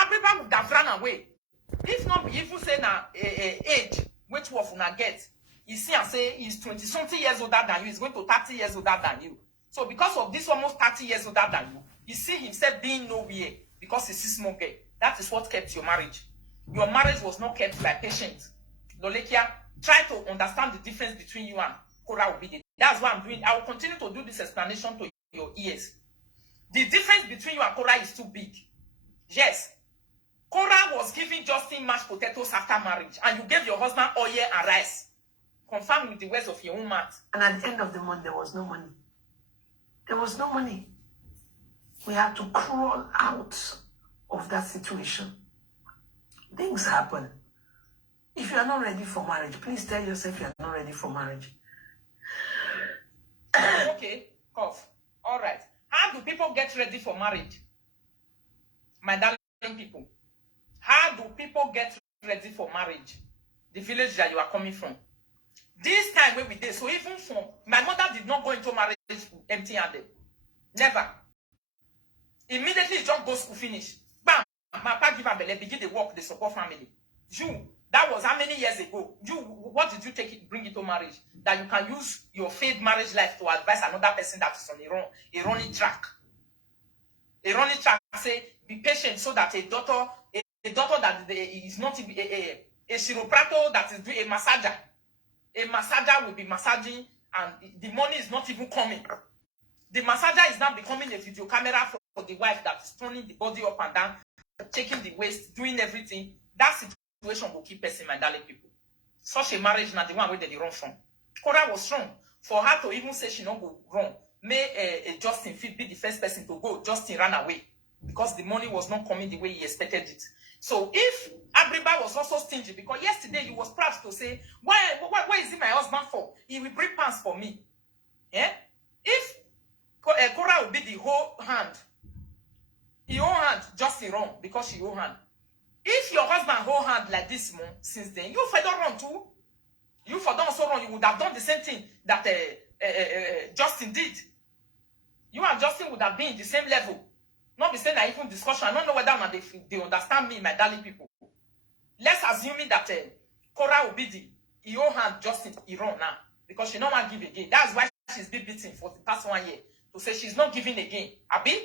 Abraham would have run away. If not, if you say now age, which one una get, you see and say he's 20-something years older than you, he's going to 30 years older than you. So because of this almost 30 years older than you, he see himself being nowhere because he's a small girl. That is what kept your marriage. Your marriage was not kept by patience. Lolekia, try to understand the difference between you and Korah Obidi. That's what I'm doing. I will continue to do this explanation to your ears. The difference between you and Korah is too big. Yes. Korah was giving Justin mashed potatoes after marriage, and you gave your husband oil and rice. Confirm with the words of your own mouth. And at the end of the month, there was no money. There was no money. We had to crawl out of that situation. Things happen. If you are not ready for marriage, please tell yourself you are not ready for marriage. Okay, cough. All right. How do people get ready for marriage? My darling people. How do people get ready for marriage? The village that you are coming from. This time when we did, so even from, my mother did not go into marriage empty-handed. Never. Immediately, just go school finish. Bam! My papa give her belly, begin the work, the support family. You, that was how many years ago? You, what did you take it, bring it to marriage? That you can use your failed marriage life to advise another person that is on a running track. A running track, say, be patient so that a daughter that is not a chiropractor that is doing a massager. A massager will be massaging and the money is not even coming. The massager is now becoming a video camera for the wife that is turning the body up and down, taking the waist, doing everything. That situation will keep person, my darling people. Such a marriage, not the one where they run from. Korah was strong. For her to even say she not go wrong, may Justin be the first person to go. Justin ran away because the money was not coming the way he expected it. So if Abriba was also stingy, because yesterday he was proud to say, why is it my husband for? He will bring pants for me. Yeah? If Korah will be the whole hand, he whole hand just wrong because she whole hand. If your husband whole hand like this month since then, you for don't run too. You for don't also run, you would have done the same thing that Justin did. You and Justin would have been in the same level. Not be saying that even discussion. I don't know whether they understand me, my darling people. Let's assume that Korah will be the own hand Justin Iran now. Because she don't want to give again. That's why she's been beaten for the past 1 year. To say she's not giving again. Abi?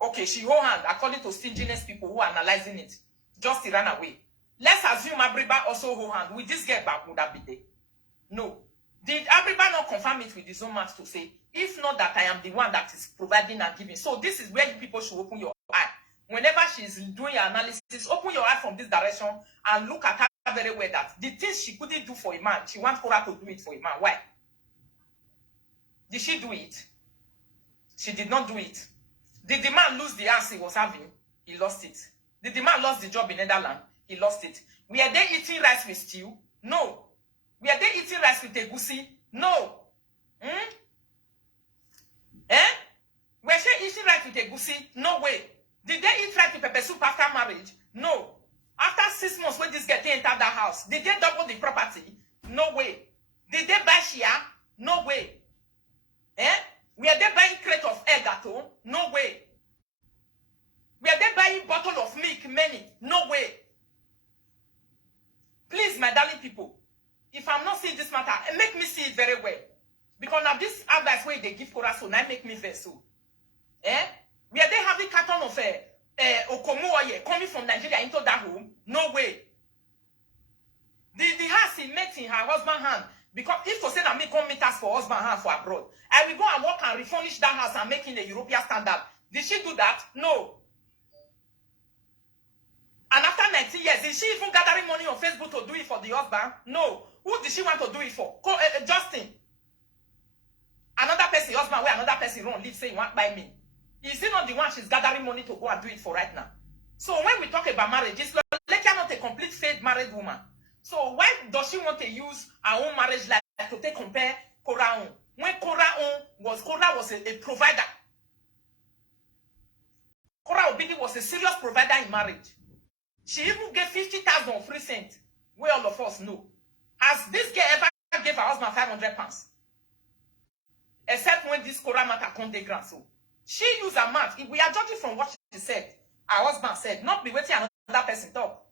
Okay, she whole hand, according to stinginess people who are analyzing it. Justin ran away. Let's assume Abriba also whole hand. Will this get back? Would that be there? No. Did Abriba not confirm it with his own mouth to say, if not that I am the one that is providing and giving? So this is where you people should open your eye. Whenever she's doing your analysis, open your eye from this direction and look at her very well that the things she couldn't do for a man, she wants Korah to do it for a man. Why? Did she do it? She did not do it. Did the man lose the house he was having? He lost it. Did the man lose the job in Netherlands? He lost it. Were they eating rice with stew? No. Were they eating rice with egusi? No. Were they eating rice with egusi? No way. Did they eat rice with pepper soup after marriage? No. After 6 months when this girl entered that house, did they double the property? No way. Did they buy share? No way. Were they buying crate of egg at home? No way. Were they buying bottle of milk? Many? No way. Please, my darling people, if I'm not seeing this matter, make me see it very well. Because now this advice where they give Korah, so now make me very so. Were they having carton of Okomo coming from Nigeria into that home? No way. The house he met in her husband's hand. Because if to say that me come meet us for husband hand for abroad, I will go and work and refurnish that house and make it a European standard. Did she do that? No. And after 19 years, is she even gathering money on Facebook to do it for the husband? No. Who did she want to do it for? Justin. Another person, husband, where another person run, live, say, you want buy me. Is he not the one she's gathering money to go and do it for right now? So when we talk about marriage, it's like you're not a complete failed married woman. So why does she want to use her own marriage life to take compare Korah on? When Korah was a provider. Korah Obidi was a serious provider in marriage. She even gave 50,000 free cents, where all of us know. Has this girl ever gave her husband 500 pounds? Except when this Korah matter come the ground. So she used her mouth. If we are judging from what she said, Her husband said, not be waiting another person talk.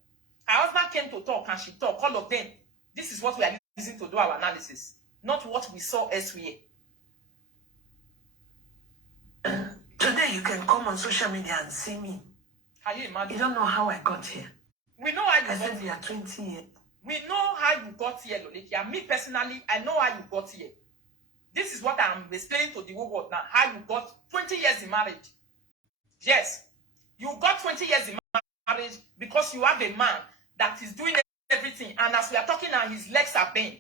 Her husband came to talk and she talked, all of them. This is what we are using to do our analysis, not what we saw elsewhere. Today you can come on social media and see me. Can you imagine? You don't know how I got here. We know how you I got said we here. are 20 years. We know how you got here, Lolekia. Me personally, I know how you got here. This is what I'm explaining to the whole world now. How you got 20 years in marriage. Yes, you got 20 years in marriage because you have a man that is doing everything. And as we are talking now, his legs are bent.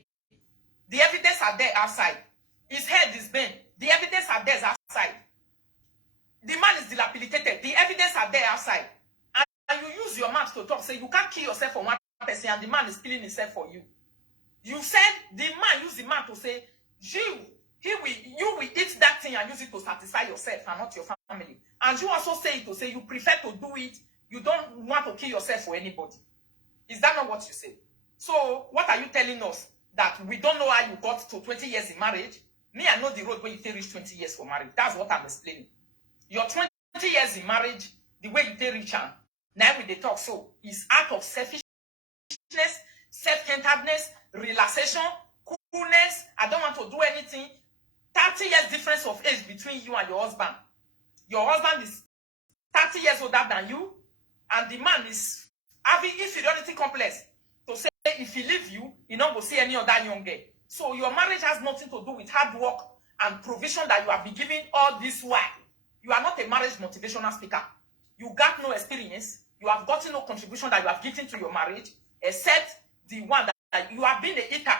The evidence are there outside. His head is bent. The evidence are there outside. The man is dilapidated. The evidence are there outside. And you use your mouth to talk. Say you can't kill yourself for one person and the man is killing himself for you. You said the man used the man to say, you will eat that thing and use it to satisfy yourself and not your family. And you also say it to say you prefer to do it. You don't want to kill yourself for anybody. Is that not what you say? So what are you telling us? That we don't know how you got to 20 years in marriage? Me, I know the road where you take reach 20 years for marriage. That's what I'm explaining. Your 20 years in marriage, the way you take reach now with the talk so is out of selfishness, self-centeredness, relaxation, coolness. I don't want to do anything. 30 years difference of age between you and your husband. Your husband is 30 years older than you, and the man is having inferiority complex. To say if he leave you, he not go see any other young girl. So your marriage has nothing to do with hard work and provision that you have been given all this while. You are not a marriage motivational speaker. You got no experience. You have gotten no contribution that you have given to your marriage, except the one that you have been a eater.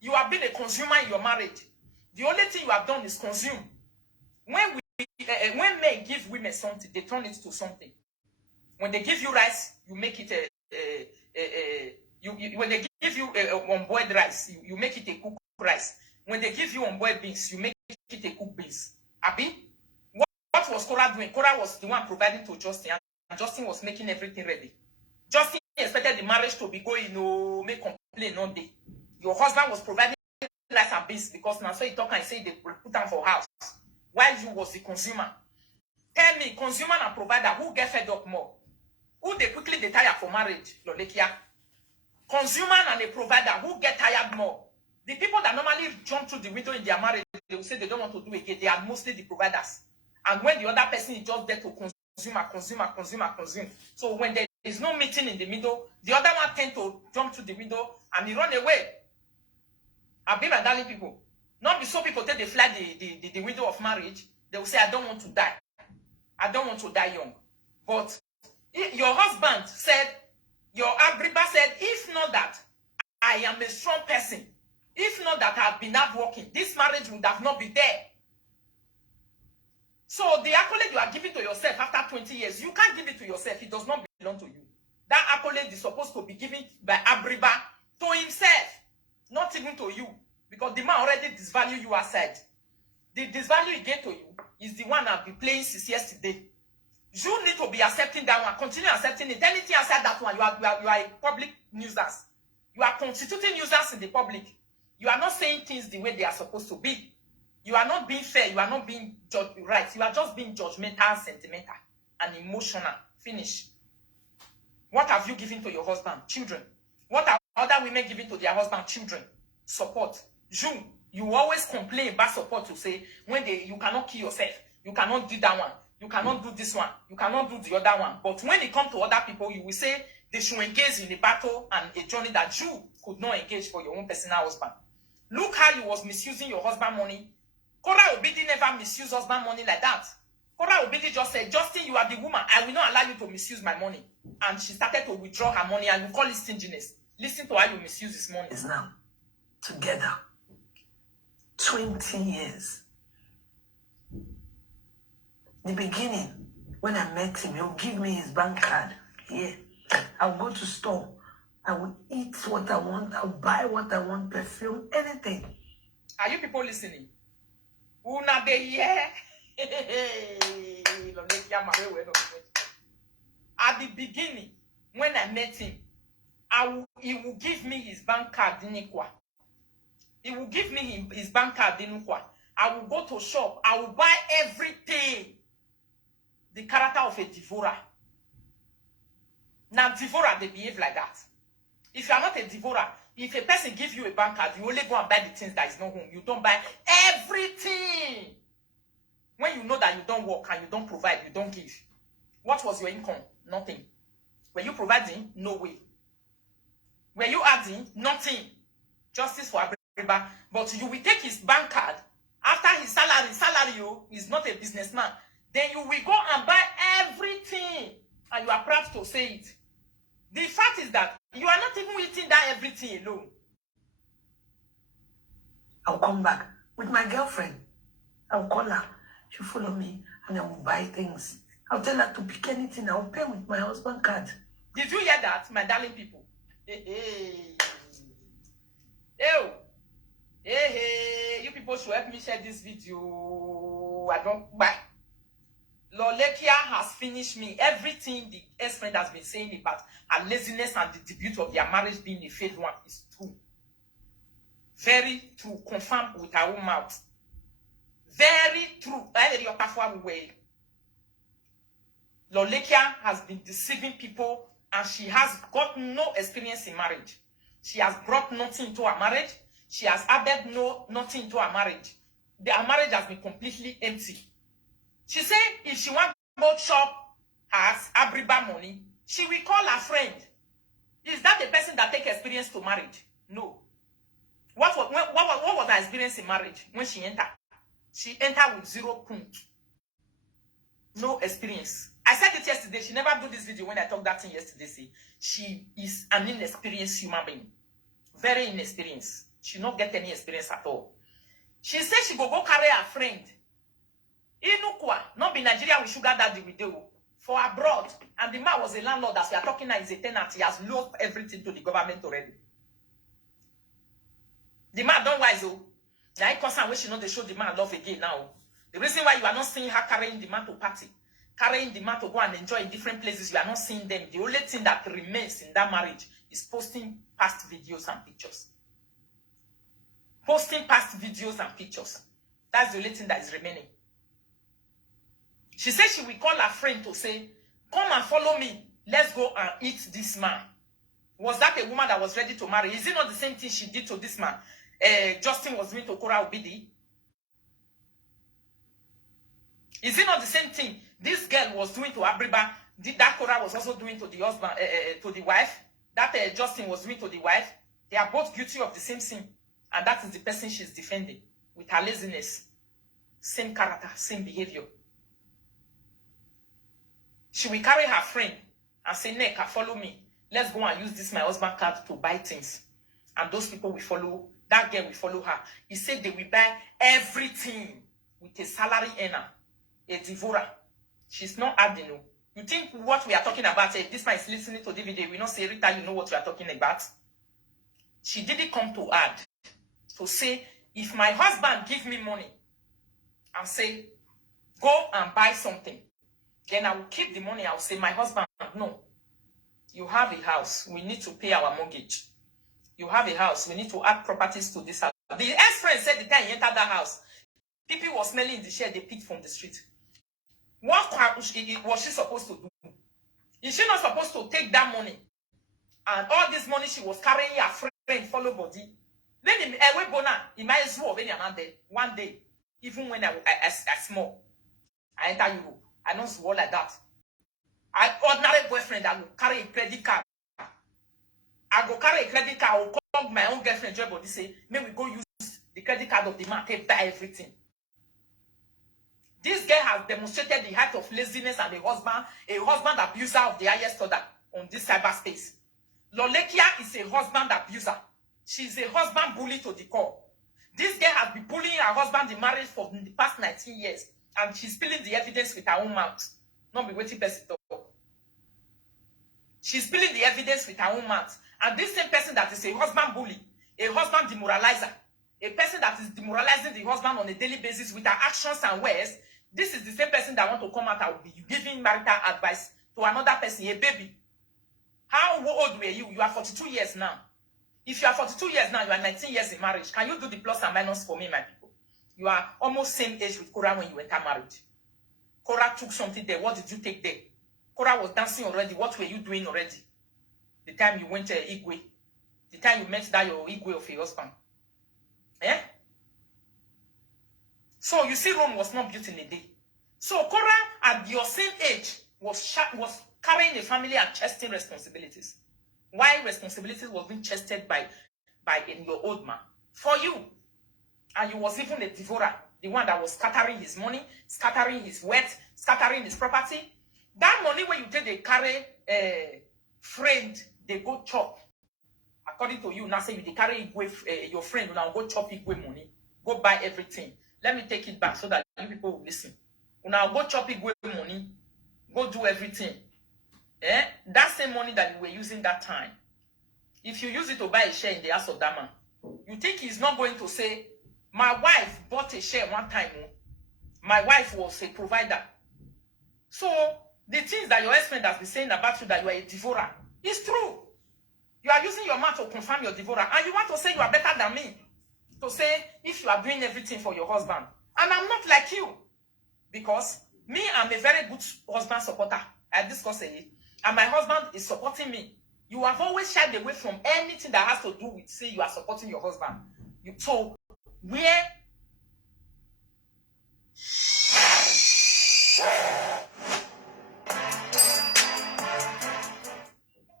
You have been a consumer in your marriage. The only thing you have done is consume. When men give women something, they turn it to something. When they give you rice, you make it when they give you unboiled rice, you make it a cooked rice. When they give you unboiled beans, you make it a cooked beans. Abi? What was Cora doing? Cora was the one providing to Justin, and Justin was making everything ready. Justin expected the marriage to be going, make complaint one day. Your husband was providing rice and beans because now so he talk and say they put them for house. While you was the consumer. Tell me, consumer and provider, who get fed up more? Who they quickly they tire for marriage, Lolekia? Consumer and a provider, who get tired more? The people that normally jump through the window in their marriage, they will say they don't want to do it again. They are mostly the providers. And when the other person is just there to consume. So when there is no meeting in the middle, the other one tend to jump through the window and he run away. I've been my darling people. Not be so people take they fly the window of marriage. They will say, I don't want to die. I don't want to die young. But your husband said, your Abriba said, if not that I am a strong person, if not that I've been out working, this marriage would have not been there. So the accolade you are giving to yourself after 20 years, you can't give it to yourself. It does not belong to you. That accolade is supposed to be given by Abriba to himself, not even to you. Because the man already disvalue you aside. The disvalue he gave to you is the one I've been playing since yesterday. You need to be accepting that one. Continue accepting it. Anything outside that one, you are a public nuisance. You are constituting nuisance in the public. You are not saying things the way they are supposed to be. You are not being fair. You are not being right. You are just being judgmental, sentimental, and emotional. Finish. What have you given to your husband? Children. What have other women given to their husband? Children. Support. You always complain about support to say when you cannot kill yourself. You cannot do that one. You cannot do this one. You cannot do the other one. But when it comes to other people, you will say they should engage in a battle and a journey that you could not engage for your own personal husband. Look how you was misusing your husband money. Cora Obidi never misuse husband money like that. Cora Obidi just said, Justin, you are the woman. I will not allow you to misuse my money. And she started to withdraw her money and you call it stinginess. Listen to how you misuse his money. Is now together 20 years. The beginning, when I met him, he'll give me his bank card. Here, I'll go to store. I will eat what I want. I'll buy what I want, perfume, anything. Are you people listening? Una de here. At the beginning, when I met him, he will give me his bank card. He will give me his bank card. I will go to shop. I will buy everything. The character of a devourer. Now, devourer, they behave like that. If you are not a devourer, if a person gives you a bank card, you only go and buy the things that is not home. You don't buy everything. When you know that you don't work and you don't provide, you don't give. What was your income? Nothing. Were you providing? No way. Were you adding? Nothing. Justice for everybody. But you will take his bank card after his salary, is not a businessman. Then you will go and buy everything. And you are proud to say it. The fact is that you are not even eating that everything alone. I'll come back with my girlfriend. I'll call her. She'll follow me and I will buy things. I'll tell her to pick anything. I'll pay with my husband card. Did you hear that, my darling people? Hey, hey. Ew. Hey, hey. You people should help me share this video. I don't buy. Lolekia has finished me. Everything the ex-friend has been saying about her laziness and the debut of their marriage being a failed one is true. Very true. Confirmed with her own mouth. Very true. Lolekia has been deceiving people and she has got no experience in marriage. She has brought nothing to her marriage. She has added nothing to her marriage. Her marriage has been completely empty. She said if she wants to go shop as Abriba money, she will call her friend. Is that a person that takes experience to marriage? No. What was her experience in marriage when she entered? She entered with 0 point. No experience. I said it yesterday. She never do this video when I talked that thing yesterday. See, she is an inexperienced human being. Very inexperienced. She not get any experience at all. She said she go carry her friend. Inukwa, not be Nigeria with sugar daddy with you. For abroad. And the man was a landlord as we are talking now is a tenant. He has lost everything to the government already. The man don't wise oh. Now I concern when she know they show the man love again now. The reason why you are not seeing her carrying the man to party, carrying the man to go and enjoy in different places, you are not seeing them. The only thing that remains in that marriage is posting past videos and pictures. Posting past videos and pictures. That's the only thing that is remaining. She said she will call her friend to say, come and follow me. Let's go and eat this man. Was that a woman that was ready to marry? Is it not the same thing she did to this man? Justin was doing to Kora Obidi. Is it not the same thing this girl was doing to Abriba? That Kora was also doing to the husband, to the wife. That Justin was doing to the wife. They are both guilty of the same sin. And that is the person she's defending. With her laziness. Same character, same behavior. She will carry her friend and say, Neka, follow me. Let's go and use this my husband card to buy things. And those people will follow, that girl will follow her. He said they will buy everything with a salary earner, a devourer. She's not adding. No. You think what we are talking about, this man is listening to the video, we not say, Rita, you know what we are talking about. She didn't come to add, to say, if my husband give me money and say, go and buy something, then I will keep the money. I will say, my husband, no. You have a house. We need to pay our mortgage. You have a house. We need to add properties to this house. The ex-friend said the time he entered that house, people were smelling the share they picked from the street. What was she supposed to do? Is she not supposed to take that money? And all this money she was carrying her friend, follow body. Then in my zoo of any there. One day, even when I small, I enter Europe. I don't swore like that. I ordinary boyfriend that will carry a credit card. I go carry a credit card. I will call my own girlfriend job body say, may we go use the credit card of the man to buy everything. This girl has demonstrated the height of laziness and a husband abuser of the highest order on this cyberspace. Lolekia is a husband abuser. She's a husband bully to the core. This girl has been bullying her husband in marriage for the past 19 years. And she's spilling the evidence with her own mouth. Not be waiting person to talk. She's spilling the evidence with her own mouth. And this same person that is a husband bully, a husband demoralizer, a person that is demoralizing the husband on a daily basis with her actions and words, this is the same person that want to come out and will be giving marital advice to another person, a baby. How old were you? You are 42 years now. If you are 42 years now, you are 19 years in marriage. Can you do the plus and minus for me, my people? You are almost same age with Cora when you enter marriage. Cora took something there. What did you take there? Korah was dancing already. What were you doing already? The time you went to Igwe. The time you met that your Igwe of your husband. Eh? So you see, Rome was not built in a day. So Korah, at your same age, was carrying a family and chesting responsibilities. Why responsibilities was being chested by your old man? For you. And you was even a devourer. The one that was scattering his money, scattering his wealth, scattering his property. That money when you take they carry friend, they go chop. According to you, now say you they carry your friend, now go chop Igwe money. Go buy everything. Let me take it back so that you people will listen. Now go chop Igwe money. Go do everything. Eh? That same money that you were using that time. If you use it to buy a share in the house of that man, you think he's not going to say, my wife bought a share one time. My wife was a provider. So, the things that your husband has been saying about you, that you are a devourer, is true. You are using your mouth to confirm your devourer. And you want to say you are better than me. To say, if you are doing everything for your husband. And I'm not like you. Because me, I'm a very good husband supporter. I discussed it. And my husband is supporting me. You have always shied away from anything that has to do with, say, you are supporting your husband. So, where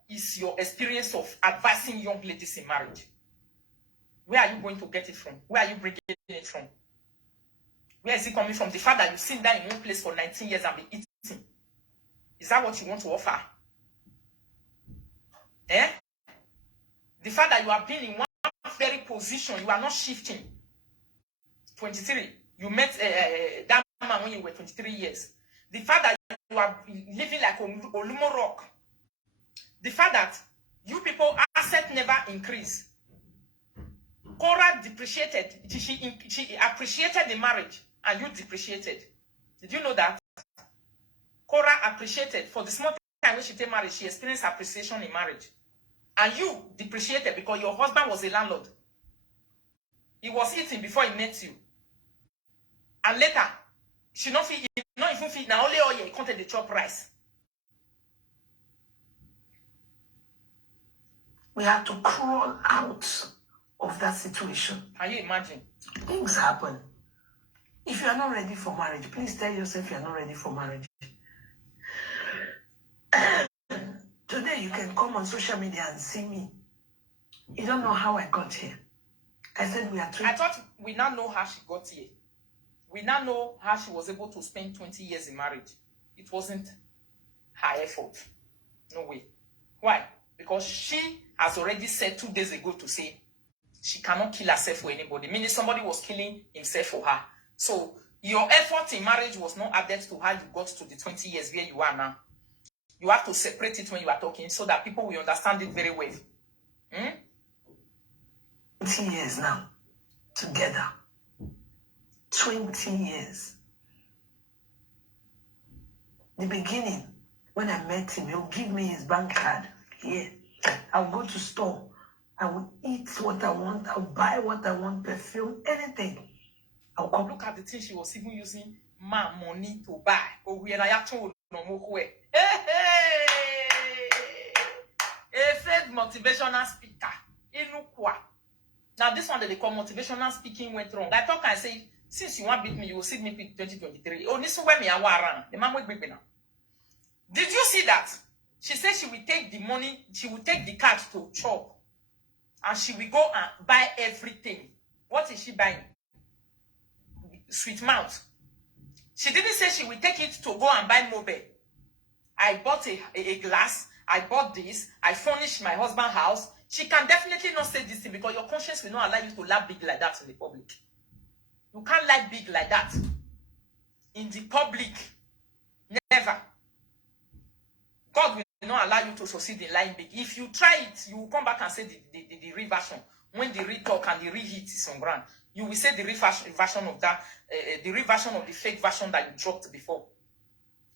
is your experience of advising young ladies in marriage? Where are you going to get it from? Where are you bringing it from? Where is it coming from? The fact that you sit down in one place for 19 years and be eating. Is that what you want to offer? Eh? The fact that you have been in one very position, you are not shifting. 23. You met that man when you were 23 years. The fact that you are living like Olumo Rock. The fact that you people asset never increase. Korah depreciated. She appreciated the marriage and you depreciated. Did you know that? Korah appreciated. For the small time when she did marriage, she experienced appreciation in marriage. And you depreciated because your husband was a landlord. He was eating before he met you. And later, she not even feel now only all you content the chop rice. We had to crawl out of that situation. Can you imagine? Things happen. If you are not ready for marriage, please tell yourself you are not ready for marriage. Today, you can come on social media and see me. You don't know how I got here. I said we are I thought we now know how she got here. We now know how she was able to spend 20 years in marriage. It wasn't her effort. No way. Why? Because she has already said 2 days ago to say she cannot kill herself for anybody. Meaning somebody was killing himself for her. So your effort in marriage was not added to how you got to the 20 years where you are now. You have to separate it when you are talking so that people will understand it very well. 20 years now, together. 20 years. The beginning, when I met him, he'll give me his bank card. Here, I'll go to store. I will eat what I want. I'll buy what I want, perfume, anything. I'll come look at the thing she was even using my money to buy. Oh, we are told no more way. A faith motivational speaker. Now this one that they call motivational speaking went wrong. I talk and say, since you want to beat me, you will see me pick 2023. Oh, this is where me I around. The man will beat me now. Did you see that? She said she will take the money, she will take the card to chop. And she will go and buy everything. What is she buying? Sweet mouth. She didn't say she will take it to go and buy mobile. I bought a glass. I bought this. I furnished my husband's house. She can definitely not say this thing because your conscience will not allow you to laugh big like that in the public. You can't lie big like that in the public. Never. God will not allow you to succeed in lying big. If you try it, you will come back and say the real version. When the real talk and the real hit is on ground, you will say the real version of that, the real version of the fake version that you dropped before.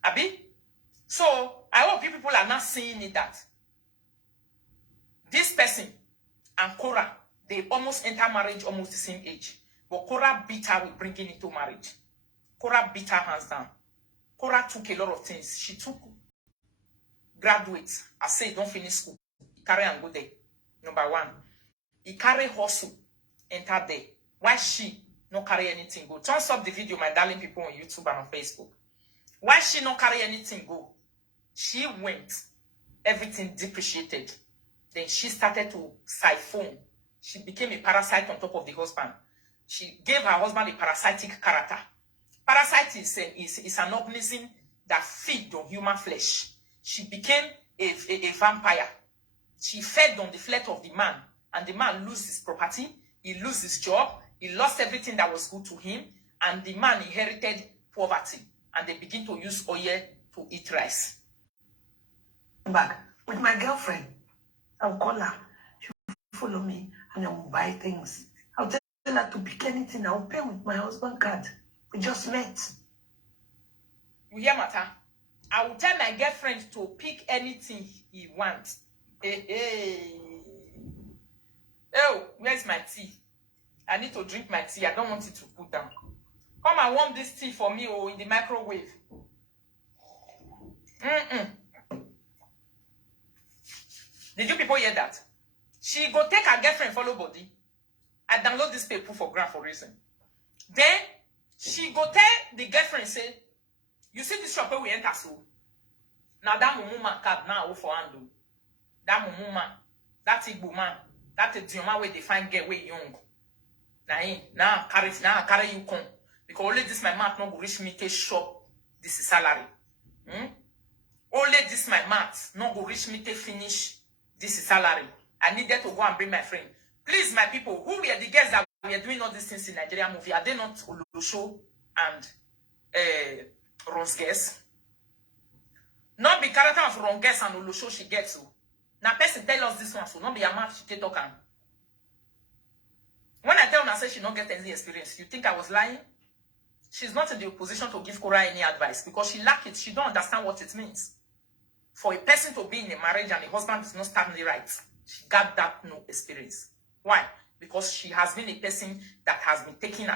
Abi? So, I hope you people are not seeing it that this person and Korah, they almost enter marriage almost the same age. But Korah beat her with bringing into marriage. Korah beat her hands down. Korah took a lot of things. She took graduate. I say don't finish school. He carry and go there. Number one. He carry hustle, enter there. Why she no carry anything go? Thumbs up the video, my darling people on YouTube and on Facebook. Why she no carry anything go? She went, everything depreciated. Then she started to siphon. She became a parasite on top of the husband. She gave her husband a parasitic character. Parasite is an organism that feeds on human flesh. She became a vampire. She fed on the flesh of the man, and the man loses his property, he loses his job, he lost everything that was good to him, and the man inherited poverty, and they begin to use oil to eat rice. Back with my girlfriend, I'll call her, she'll follow me, and I will buy things. I'll tell her to pick anything, I'll pay with my husband card. We just met. You hear, Mata? I will tell my girlfriend to pick anything he wants. Hey. Oh, where's my tea? I need to drink my tea. I don't want it to cool down. Come and warm this tea for me in the microwave. Did you people hear that? She go take her girlfriend follow body. I download this paper for grant for reason. Then she go tell the girlfriend say, you see this shop where we enter so. Now that mumuma card now for handle. That mumuma, that Igbo man, that is the man where they find get way young. Now carry you come. Because only this my mouth not go reach me to shop this is salary. Only this my mouth not go reach me to finish this is salary. I needed to go and bring my friend. Please, my people, who were the guests that we are doing all these things in Nigeria movie? Are they not Lolo and Ron's guests? Not be character of Ron guests and Lolo she gets so. Now person tell us this one, so not be a man she take talk and. When I tell her, I say she don't get any experience, you think I was lying? She's not in the position to give Cora any advice because she lack it. She don't understand what it means. For a person to be in a marriage and the husband is not standing right, she got that no experience. Why? Because she has been a person that has been taking.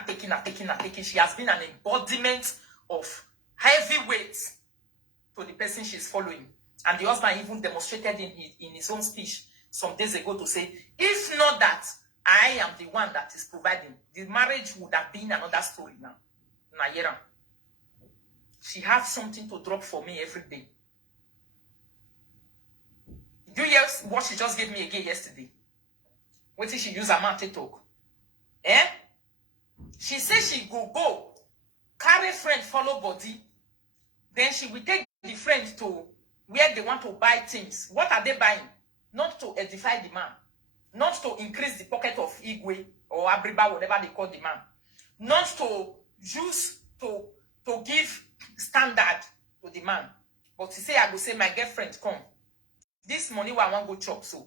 She has been an embodiment of heavy weight to the person she's following. And the husband even demonstrated in his own speech some days ago to say, if not that, I am the one that is providing, the marriage would have been another story now. Nayera. She has something to drop for me every day. Do you hear what she just gave me again yesterday? What did she use her mouth to talk? She said she go carry friend follow body. Then she will take the friend to where they want to buy things. What are they buying? Not to edify the man. Not to increase the pocket of Igwe or Abriba, whatever they call the man. Not to use to give standard to the man. But to say, I go say, my girlfriend, come. This money where I want to go chop, so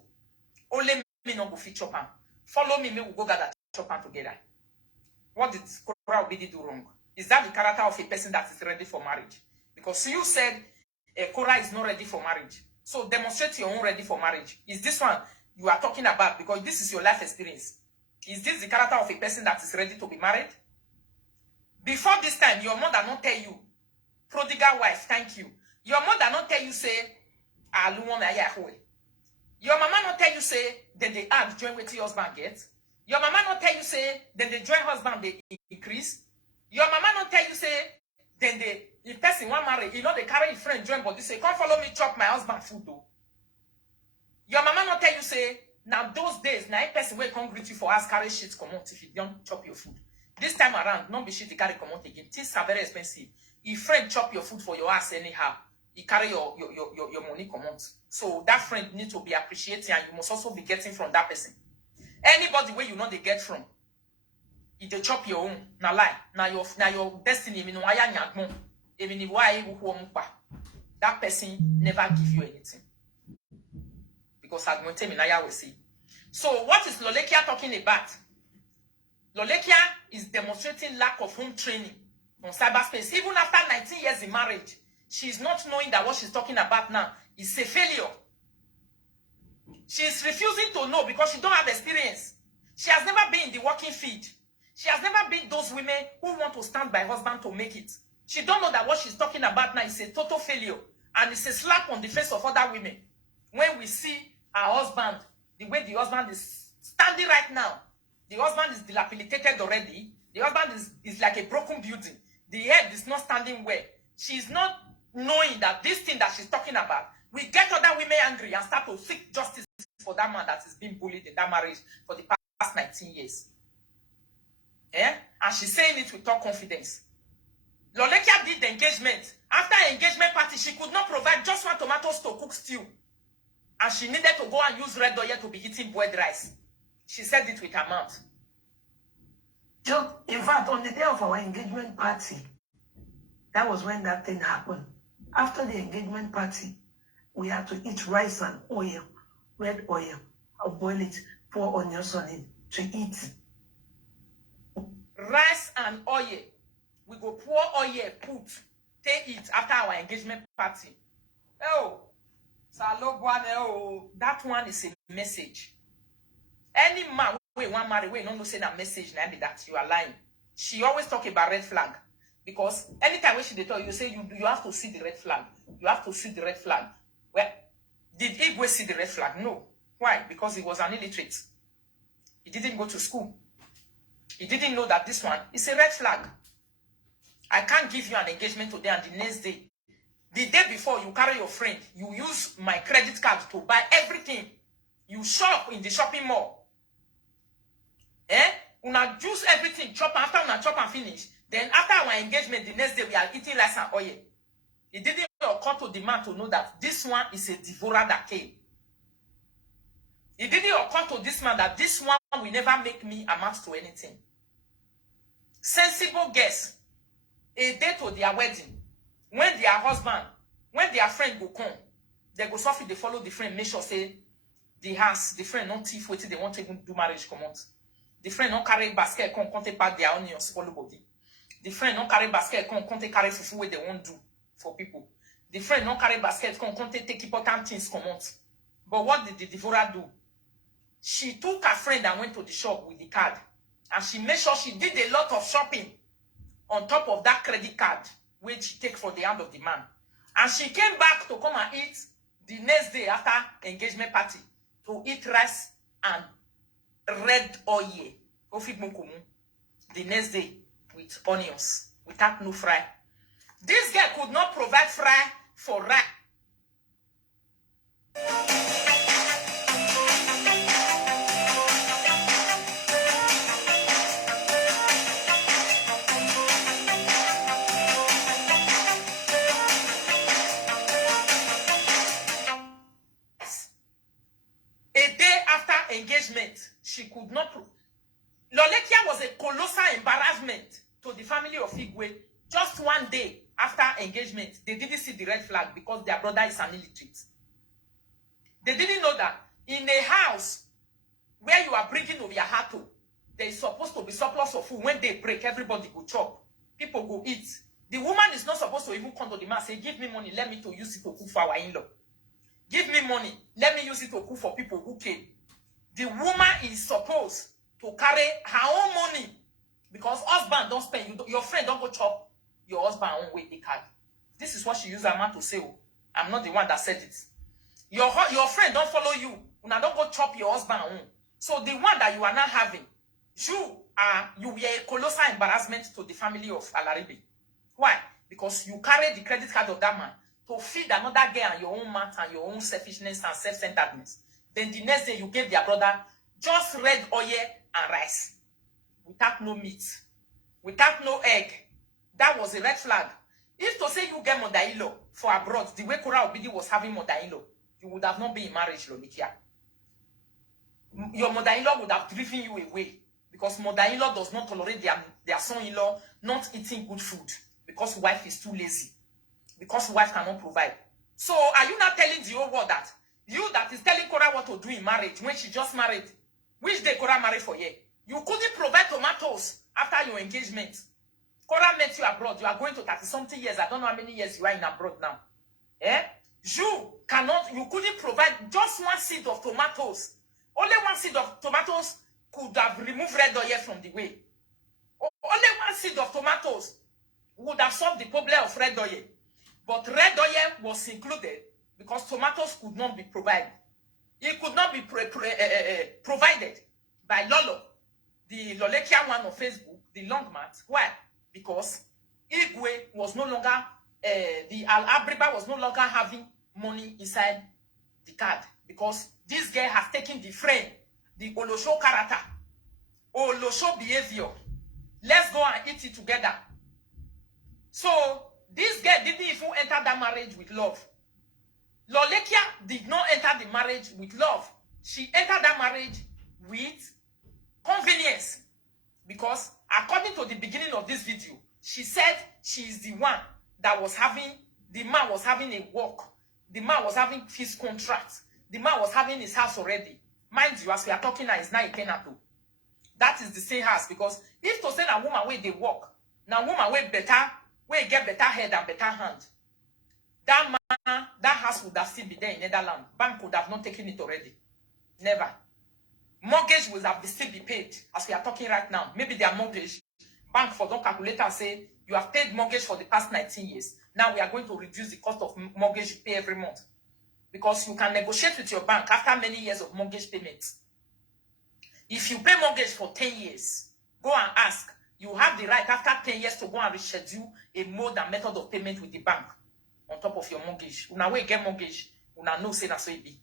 only me not go fit chop am. Follow me, we will go gather chop am together. What did Cora Obidi do wrong? Is that the character of a person that is ready for marriage? Because you said Cora is not ready for marriage. So demonstrate your own ready for marriage. Is this one you are talking about? Because this is your life experience. Is this the character of a person that is ready to be married? Before this time, your mother not tell you, prodigal wife, thank you. Your mother not tell you, say, your mama not tell you, say, then they add, join with your husband get. Your mama not tell you, say, then they join husband, they increase. Your mama not tell you, say, then they, if person want marry, you know, they carry a friend, join, but you say, come follow me, chop my husband food, though. Your mama not tell you, say, now those days, now a person will come greet you for us, carry shit, come out if you don't chop your food. This time around, not be shit, carry come out again. Things are very expensive. If friend chop your food for your ass anyhow, he carry your money come out. So that friend need to be appreciating, and you must also be getting from that person. Anybody where you know they get from, if they chop your own, na lie, na your destiny, that person never give you anything. Because I will see. So what is Lolekia talking about? Lolekia is demonstrating lack of home training on cyberspace. Even after 19 years in marriage, she's not knowing that what she's talking about now is a failure. She's refusing to know because she don't have experience. She has never been in the working field. She has never been those women who want to stand by husband to make it. She don't know that what she's talking about now is a total failure. And it's a slap on the face of other women when we see our husband, the way the husband is standing right now. The husband is dilapidated already. The husband is like a broken building. The head is not standing well. She's not knowing that this thing that she's talking about will get other women angry and start to seek justice for that man that is being bullied in that marriage for the past 19 years. Yeah? And she's saying it with all confidence. Lolekia did the engagement. After her engagement party, she could not provide just one tomatoes to cook stew. And she needed to go and use red oil to be eating boiled rice. She said it with her mouth. In fact, on the day of our engagement party, that was when that thing happened. After the engagement party, we had to eat rice and oil, red oil. I'll boil it, pour onions on it to eat. Rice and oil. We go pour oil, put, take it after our engagement party. Oh, that one is a message. Any man we want marry, we don't say that message now that you are lying. She always talk about red flag. Because anytime when she tell you, say you have to see the red flag. You have to see the red flag. Well, did Igwe see the red flag? No. Why? Because he was an illiterate. He didn't go to school. He didn't know that this one is a red flag. I can't give you an engagement today and the next day. The day before, you carry your friend. You use my credit card to buy everything. You shop in the shopping mall. Una juice everything, chop after una chop and finish. Then after our engagement, the next day we are eating rice and oil. It didn't occur to the man to know that this one is a devourer that came. It didn't occur to this man that this one will never make me amount to anything. Sensible guess. A day to their wedding, when their husband, when their friend go come, they go suffer, they follow the friend, make sure say the house, the friend not thief waiting, they want to even do marriage come out. The friend not carry basket, come take part their onions follow body. The friend not carry basket, come take carry fufu where they won't do for people. The friend not carry basket, come take important things come out. But what did the devourer do? She took her friend and went to the shop with the card. And she made sure she did a lot of shopping on top of that credit card, which she take for the hand of the man. And she came back to come and eat the next day after engagement party, to eat rice and red oil. The next day with onions, without no fry. This girl could not provide fry for rice. Engagement, she could not prove. Lolekia was a colossal embarrassment to the family of Igwe. Just one day after engagement, they didn't see the red flag because their brother is an illiterate. They didn't know that in a house where you are bringing over your heart to, there is supposed to be surplus of food. When they break, everybody go chop. People go eat. The woman is not supposed to even come to the man and say, give me money, let me to use it to cook for our in-law. Give me money, let me use it to cook for people who came. The woman is supposed to carry her own money because husband don't spend. Your friend don't go chop your husband own way, the card. This is what she used her mouth to say. Oh, I'm not the one that said it. Your friend don't follow you. Una don't go chop your husband own. So the one that you are not having, you were a colossal embarrassment to the family of Alaribe. Why? Because you carry the credit card of that man to feed another girl and your own mouth and your own selfishness and self-centeredness. Then the next day you gave their brother just red oil and rice. Without no meat. Without no egg. That was a red flag. If to say you get mother-in-law for abroad, the way Kora Obidi was having mother-in-law, you would have not been in marriage, Lonikia. Your mother-in-law would have driven you away. Because mother-in-law does not tolerate their son-in-law not eating good food. Because wife is too lazy. Because wife cannot provide. So are you not telling the whole world that? You that is telling Kora what to do in marriage when she just married. Which day Kora married for you? You couldn't provide tomatoes after your engagement. Kora met you abroad. You are going to 30-something years. I don't know how many years you are in abroad now. You couldn't provide just one seed of tomatoes. Only one seed of tomatoes could have removed red oil from the way. Only one seed of tomatoes would have solved the problem of red oil. But red oil was included because tomatoes could not be provided. It could not be provided by Lolo, the Lolekia one on Facebook, the long mat. Why? Because Igwe was no longer, the Al-Abriba was no longer having money inside the card. Because this guy has taken the frame, the Olosho character, Olosho behavior. Let's go and eat it together. So, this girl didn't even enter that marriage with love. Lolekia did not enter the marriage with love. She entered that marriage with convenience. Because according to the beginning of this video, she said she is the one that was having, the man was having a work. The man was having his contract. The man was having his house already. Mind you, as we are talking now, it's not a Kenato. That is the same house. Because if to say a woman where they work, now woman where better, where get better head and better hand, that man, that house would have still been there in Netherlands. Bank would have not taken it already. Never. Mortgage would have still be paid, as we are talking right now. Maybe their mortgage, bank for don't calculate and say, you have paid mortgage for the past 19 years. Now we are going to reduce the cost of mortgage you pay every month. Because you can negotiate with your bank after many years of mortgage payments. If you pay mortgage for 10 years, go and ask. You have the right after 10 years to go and reschedule a mode and method of payment with the bank on top of your mortgage. Una way get mortgage, una know say that's so it be.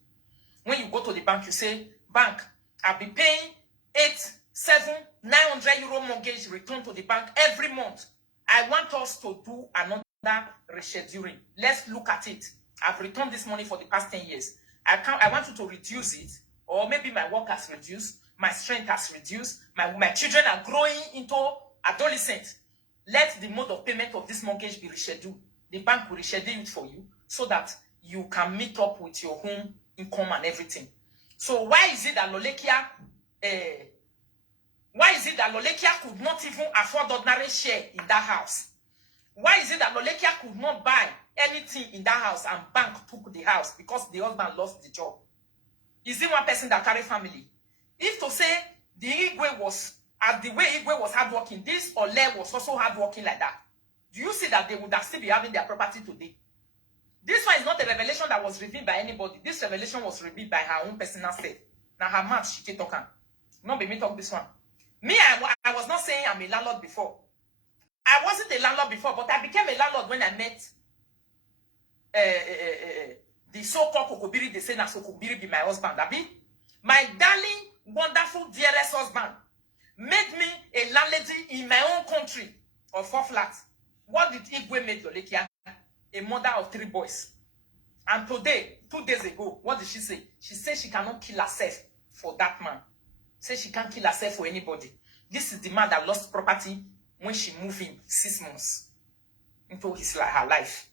When you go to the bank, you say, bank, I'll be paying 8, 7, 900 euro mortgage return to the bank every month. I want us to do another rescheduling. Let's look at it. I've returned this money for the past 10 years. I want you to reduce it, or maybe my work has reduced, my strength has reduced, my children are growing into adolescents. Let the mode of payment of this mortgage be rescheduled. The bank will reschedule it for you so that you can meet up with your home income and everything. So why is it that Lolekia could not even afford ordinary share in that house? Why is it that Lolekia could not buy anything in that house and bank took the house because the husband lost the job? Is it one person that carry family? If to say the Igwe was, as the way Igwe was hardworking, this Ole was also hardworking like that, do you see that they would have still be having their property today? This one is not a revelation that was revealed by anybody. This revelation was revealed by her own personal self. Now her mouth, she keep talking. Not be me talk this one. Me, I was not saying I'm a landlord before. I wasn't a landlord before, but I became a landlord when I met the so-called Kokobiri. They say that Kokobiri be my husband. Abi? My darling, wonderful, dearest husband made me a landlady in my own country of 4 flats. What did Igwe make Lolekia? A mother of 3 boys. And today, 2 days ago, what did she say? She said she cannot kill herself for that man. Say she can't kill herself for anybody. This is the man that lost property when she moved in 6 months into her life.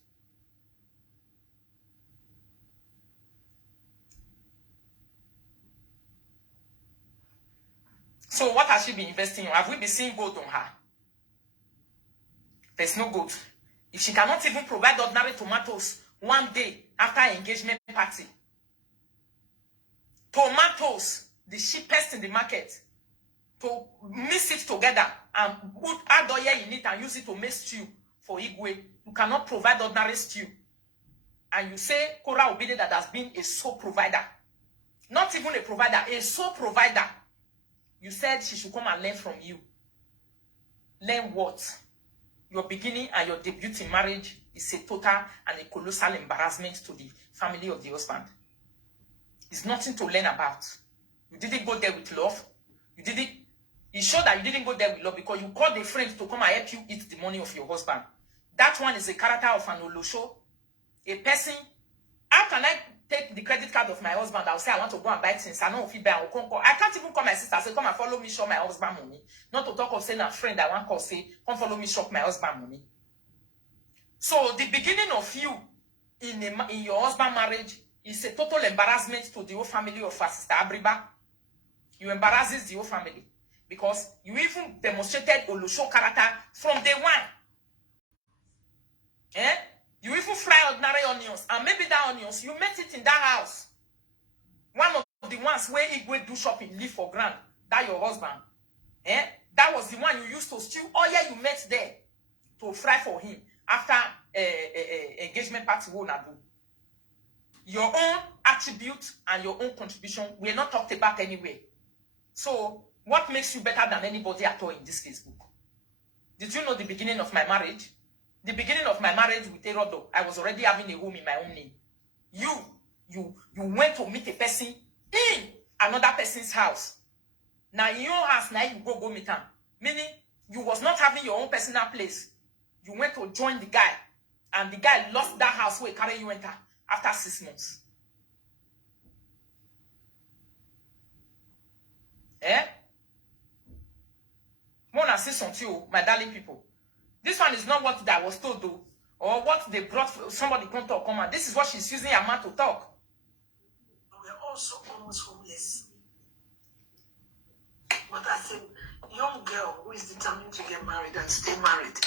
So what has she been investing on? Have we been seeing gold on her? There's no gold. If she cannot even provide ordinary tomatoes one day after her engagement party, tomatoes, the cheapest in the market, to mix it together and add oil in it and use it to make stew for Igwe, you cannot provide ordinary stew. And you say Kora Obide that has been a sole provider. Not even a provider, a sole provider. You said she should come and learn from you. Learn what? Your beginning and your debut in marriage is a total and a colossal embarrassment to the family of the husband. It's nothing to learn about. You didn't go there with love. You didn't. It showed that you didn't go there with love because you called a friend to come and help you eat the money of your husband. That one is a character of an Olosho. A person. How can I take the credit card of my husband? I'll say I want to go and buy things. I know if I can't even call my sister. Say come and follow me, shop my husband money. Not to talk of saying a friend I want to say come follow me, shop my husband money. So the beginning of you in your husband marriage is a total embarrassment to the whole family of our sister Abriba. You embarrasses the whole family because you even demonstrated Olosho character from day one. Eh? You even fry ordinary onions, and maybe that onions, you met it in that house. One of the ones where Igwe do shopping, live for grand, that your husband. Eh? That was the one you used to stew. Oh yeah, you met there to fry for him after engagement party will not do. Your own attribute and your own contribution were not talked about anywhere. So, what makes you better than anybody at all in this Facebook? Did you know the beginning of my marriage? The beginning of my marriage with Erodo, I was already having a home in my own name. You went to meet a person in another person's house. Now in your house, now you go meet him. Meaning, you was not having your own personal place. You went to join the guy, and the guy lost that house where he carry you enter after 6 months. Eh? Wanna say something, my darling people. This one is not what I was told, though, or what they brought. Somebody come talk, come on. This is what she's using her mouth to talk. We're also almost homeless. But as a young girl who is determined to get married and stay married,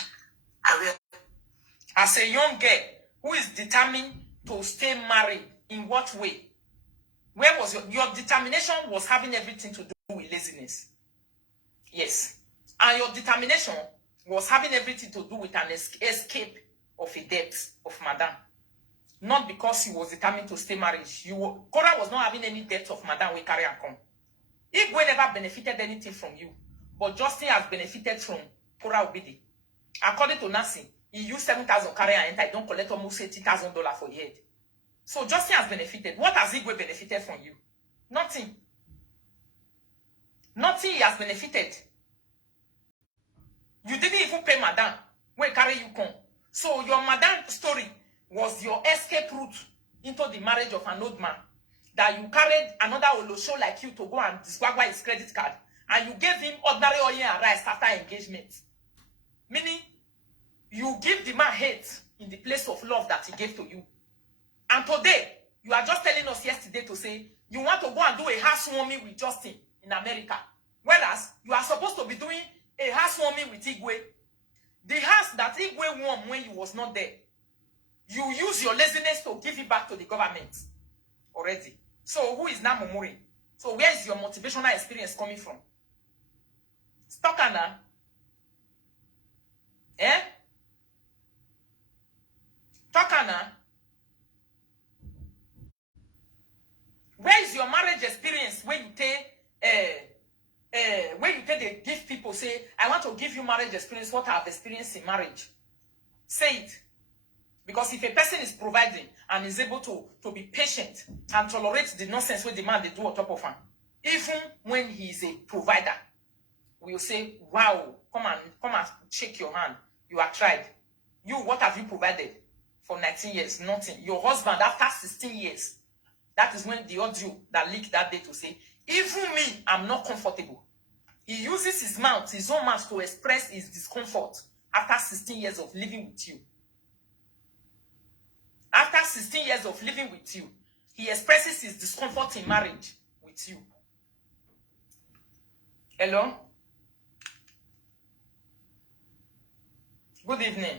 as a young girl who is determined to stay married, in what way? Where was your determination? Was having everything to do with laziness. Yes. And your determination was having everything to do with an escape of a debt of madam. Not because he was determined to stay married. Cora was not having any debt of madam we carry and come. Igwe never benefited anything from you. But Justin has benefited from Cora Obidi. According to Nancy, he used 7,000 carry and enter. He don't collect almost $80,000 for the head. So Justin has benefited. What has Igwe benefited from you? Nothing. Nothing he has benefited. You didn't even pay madam when carry you come. So your madam story was your escape route into the marriage of an old man. That you carried another Olosho like you to go and Disguagua his credit card. And you gave him ordinary oil and rice after engagement. Meaning, you give the man hate in the place of love that he gave to you. And today, you are just telling us yesterday to say, you want to go and do a housewarming with Justin in America. Whereas, you are supposed to be doing a housewarming with Igwe. The house that Igwe won when you was not there. You use your laziness to give it back to the government already. So, who is now murmuring? So, where is your motivational experience coming from? Stokana. Eh? Tokana. Where is your marriage experience when you take they give people say, I want to give you marriage experience, what I have experienced in marriage. Say it. Because if a person is providing and is able to be patient and tolerate the nonsense with the man they do on top of him, even when he is a provider, we'll say, wow, come and shake your hand. You are tried. You, what have you provided for 19 years? Nothing. Your husband, after 16 years, that is when the audio that leaked that day to say, even me, I'm not comfortable. He uses his mouth, his own mouth, to express his discomfort after 16 years of living with you. After 16 years of living with you, he expresses his discomfort in marriage with you. Hello? Good evening.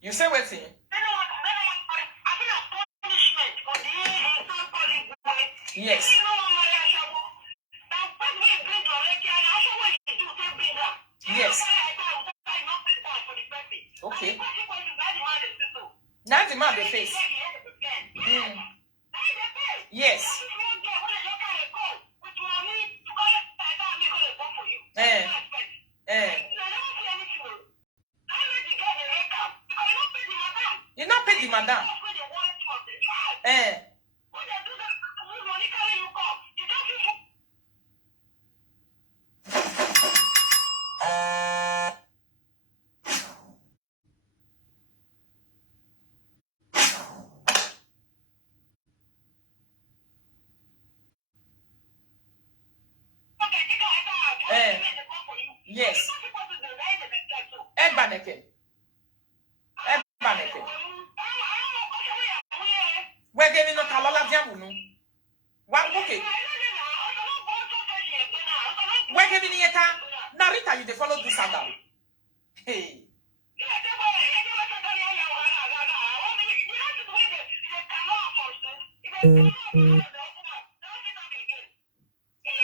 You say waiting? Yes. Yes. Okay. That's the man they face. Yes. You not pay the madam. Yes. Egbaneke. We're giving not a lot of them. One bouquet. We're giving it a Narita, you they follow this Adam. Hey.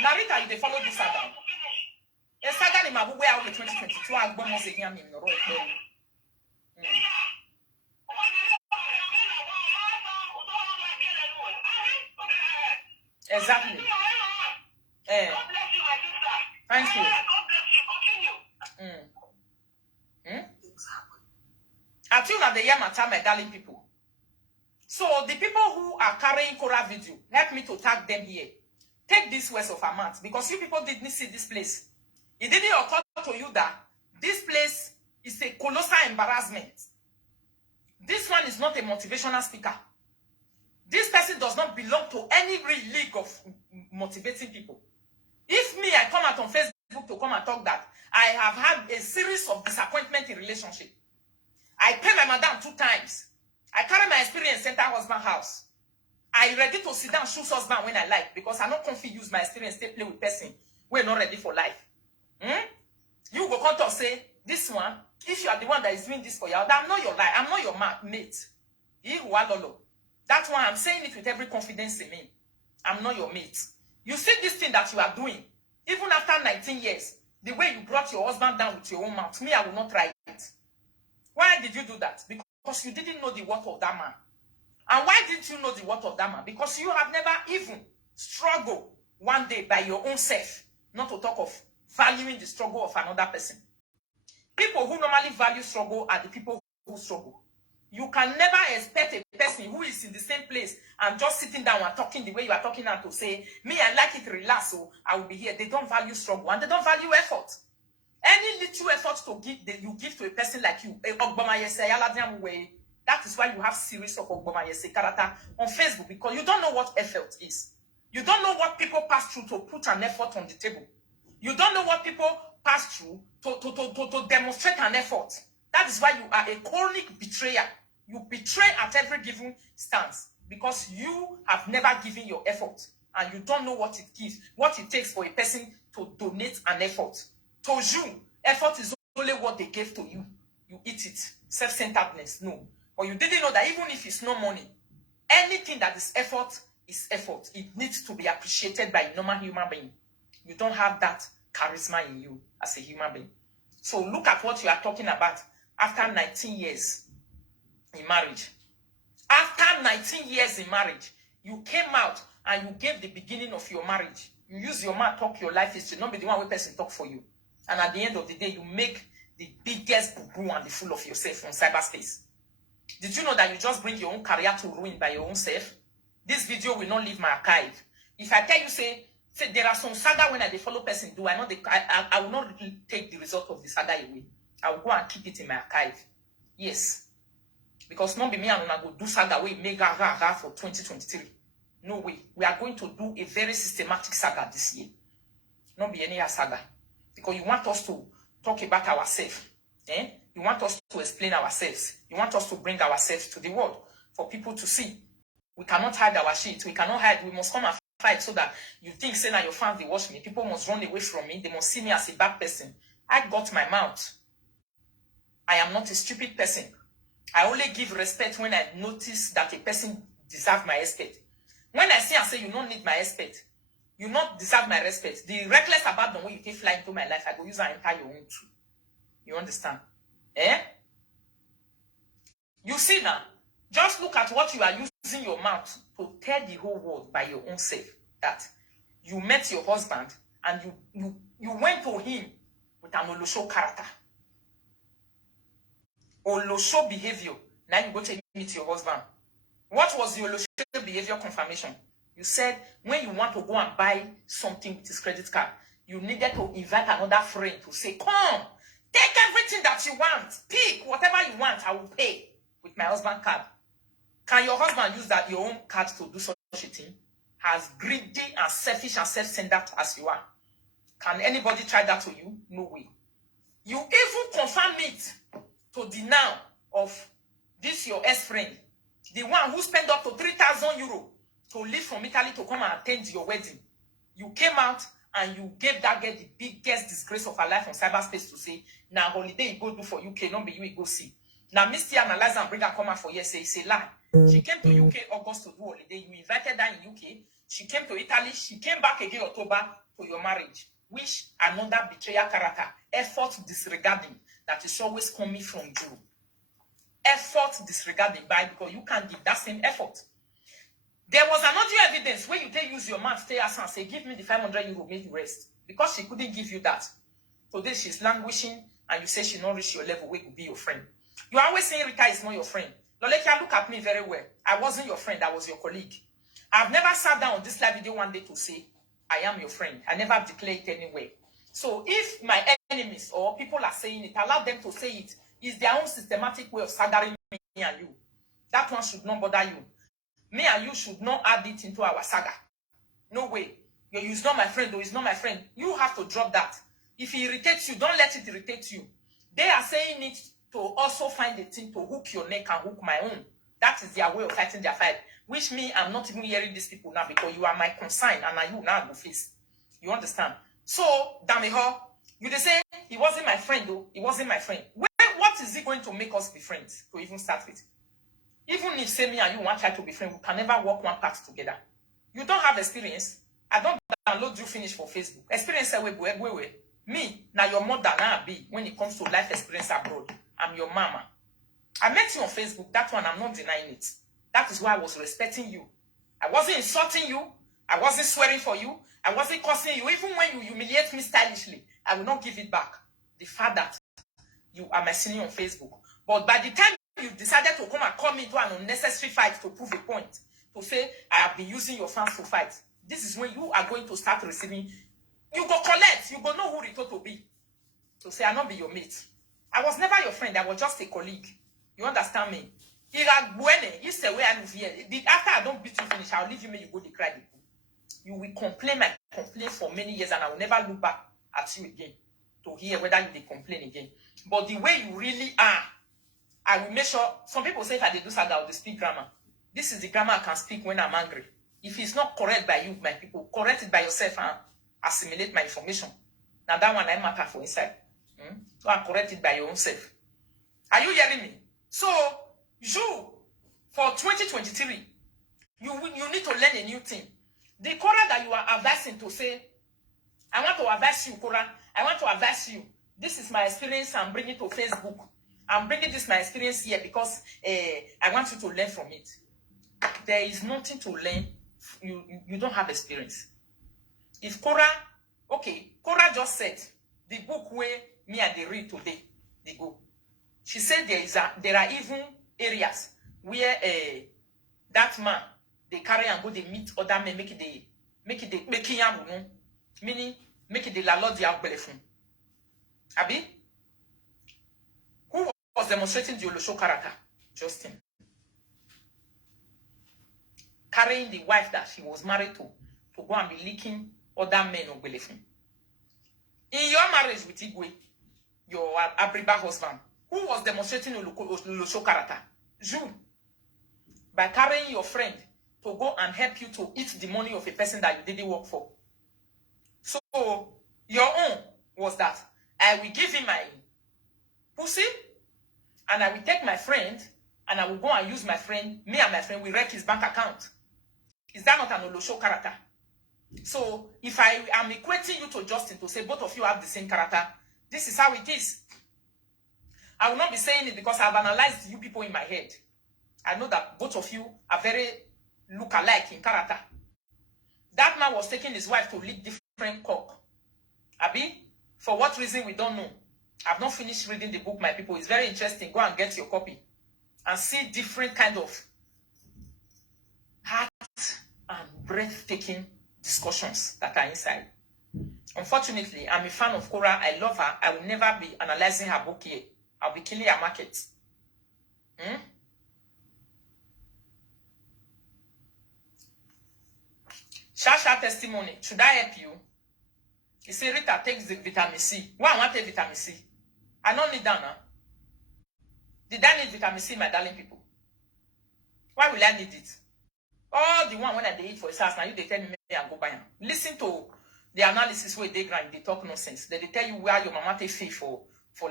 Narita, you they follow this Adam. A saga in my way out of 2022. I'm going to say him in the road. Exactly. Thank you. I feel that the Yamata, my darling people. So the people who are carrying Cora video, help me to tag them here. Take this words of a month because you people didn't see this place. It didn't occur to you that this place is a colossal embarrassment. This one is not a motivational speaker. This person does not belong to any real league of motivating people. If me, I come out on Facebook to come and talk that I have had a series of disappointment in relationship. I pay my madam 2 times. I carry my experience enter husband house. I ready to sit down shoot husband when I like because I not confident use my experience to play with person. We're not ready for life. You go come to say this one. If you are the one that is doing this for you, I'm not your life. I'm not your mate. You are Lolo. That's why I'm saying it with every confidence in me. I'm not your mate. You see this thing that you are doing, even after 19 years, the way you brought your husband down with your own mouth, me, I will not try it. Why did you do that? Because you didn't know the worth of that man. And why didn't you know the worth of that man? Because you have never even struggled one day by your own self, not to talk of valuing the struggle of another person. People who normally value struggle are the people who struggle. You can never expect a person who is in the same place and just sitting down and talking the way you are talking now to say, me, I like it, relax, so I will be here. They don't value struggle and they don't value effort. Any little effort to give that you give to a person like you, that is why you have series of Ogbomayese character on Facebook, because you don't know what effort is. You don't know what people pass through to put an effort on the table. You don't know what people pass through to demonstrate an effort. That is why you are a chronic betrayer. You betray at every given stance because you have never given your effort and you don't know what it gives, what it takes for a person to donate an effort. To you, effort is only what they gave to you. You eat it. Self-centeredness, no. But you didn't know that even if it's no money, anything that is effort is effort. It needs to be appreciated by a normal human being. You don't have that charisma in you as a human being. So look at what you are talking about after 19 years in marriage. After 19 years in marriage, you came out and you gave the beginning of your marriage. You use your mouth, talk your life history, not be the one where person talk for you. And at the end of the day, you make the biggest boo-boo and the fool of yourself on cyberspace. Did you know that you just bring your own career to ruin by your own self? This video will not leave my archive. If I tell you, say there are some saga when I follow person do, I will not take the result of the saga away. I will go and keep it in my archive. Yes. Because not be me and I go do saga way mega for 2023. No way. We are going to do a very systematic saga this year. Not be any saga. Because you want us to talk about ourselves. You want us to explain ourselves. You want us to bring ourselves to the world for people to see. We cannot hide our shit. We cannot hide. We must come and fight so that you think, say, now your fans, they watch me. People must run away from me. They must see me as a bad person. I got my mouth. I am not a stupid person. I only give respect when I notice that a person deserves my respect. When I see and say, you don't need my respect, you not deserve my respect. The reckless abandon when you take fly into my life, I go use and enter your own too. You understand? You see now, just look at what you are using your mouth to tell the whole world by your own self that you met your husband and you went to him with an Olosho character. Olosho behavior. Now you go to meet your husband. What was the Olosho behavior confirmation? You said when you want to go and buy something with his credit card, you needed to invite another friend to say, come, take everything that you want. Pick whatever you want, I will pay with my husband's card. Can your husband use that your own card to do such a thing? As greedy and selfish and self-centered as you are. Can anybody try that to you? No way. You even confirm it to the now of this your ex-friend, the one who spent up to 3,000 euro to leave from Italy to come and attend your wedding. You came out and you gave that girl the biggest disgrace of her life on cyberspace to say, now holiday you go do for UK, not be you go see. Now Misty analyze and bring her come out for years, say it's a lie. She came to UK August to do holiday. You invited her in UK. She came to Italy. She came back again October for your marriage. which another betrayal character, effort disregarding, that is always coming from you. Effort disregarding by because you can't give that same effort. There was another evidence where you take use your mouth, stay as and say, give me the 500 euro, make the rest. Because she couldn't give you that. Today she's languishing and you say she not reach your level, where could be your friend. You are always saying Rita is not your friend. Lolekia, look at me very well. I wasn't your friend, I was your colleague. I've never sat down on this live video one day to say, I am your friend. I never declare it anywhere. So if my enemies or people are saying it, allow them to say it. It's their own systematic way of staggering me and you. That one should not bother you. Me and you should not add it into our saga. No way. He's not my friend, though. He's not my friend. You have to drop that. If he irritates you, don't let it irritate you. They are saying it to also find a thing to hook your neck and hook my own. That is their way of fighting their fight. Which me, I'm not even hearing these people now because you are my consign and I you now go face. You understand? So, Damiho, you they say he wasn't my friend, though. He wasn't my friend. What is it going to make us be friends to even start with? Even if say me and you want to try to be friends, we can never walk one path together. You don't have experience. I don't download you finish for Facebook. Experience me, now your mother now be when it comes to life experience abroad. I'm your mama. I met you on Facebook. That one, I'm not denying it. That is why I was respecting you. I wasn't insulting you. I wasn't swearing for you. I wasn't cursing you. Even when you humiliate me stylishly, I will not give it back. The fact that you are my senior on Facebook. But by the time you decided to come and call me into an unnecessary fight to prove a point, to say, I have been using your fans to fight, this is when you are going to start receiving. You go collect. You go know who Rita to be. To say, I'll not be your mate. I was never your friend. I was just a colleague. You understand me? After I don't beat you finish, I'll leave you, you go to cry. You will complain my complaint for many years and I will never look back at you again to hear whether you will complain again. But the way you really are, I will make sure. Some people say if I do saga, I will speak grammar. This is the grammar I can speak when I'm angry. If it's not correct by you, my people, correct it by yourself and assimilate my information. Now that one I matter for inside. So I correct it by your own self. Are you hearing me? So you, for 2023, you need to learn a new thing. The Cora that you are advising to say, I want to advise you, Cora. I want to advise you. This is my experience. I'm bringing it to Facebook. I'm bringing this my experience here because I want you to learn from it. There is nothing to learn. You don't have experience. If Cora, okay, Cora just said the book where me and they read today, they go. She said there are even areas where that man they carry and go they meet other men make it meaning make it the landlord the outbelefun. Abi, who was demonstrating the Olosho character? Justin. Carrying the wife that she was married to go and be leaking other men on Belefun. In your marriage with Igwe, your Abriba husband, who was demonstrating Olosho character? You. By carrying your friend to go and help you to eat the money of a person that you didn't work for. So, your own was that I will give him my pussy and I will take my friend and I will go and use my friend, me and my friend will wreck his bank account. Is that not an Olosho character? So, if I am equating you to Justin to say both of you have the same character, this is how it is. I will not be saying it because I've analyzed you people in my head. I know that both of you are very look-alike in character. That man was taking his wife to lick different cock. Abi, for what reason we don't know. I've not finished reading the book, my people. It's very interesting. Go and get your copy and see different kind of heart and breathtaking discussions that are inside. Unfortunately, I'm a fan of Cora. I love her. I will never be analyzing her book here. I'll be killing her market. Shasha testimony. Should I help you? He said, Rita takes the vitamin C. Why I want to vitamin C? I don't need that now. Did I need vitamin C, my darling people? Why will I need it? All the one when I eat for a house, now you they tell me and go buy them. Listen to the analysis where they grind, they talk nonsense. They tell you where your mama take fee for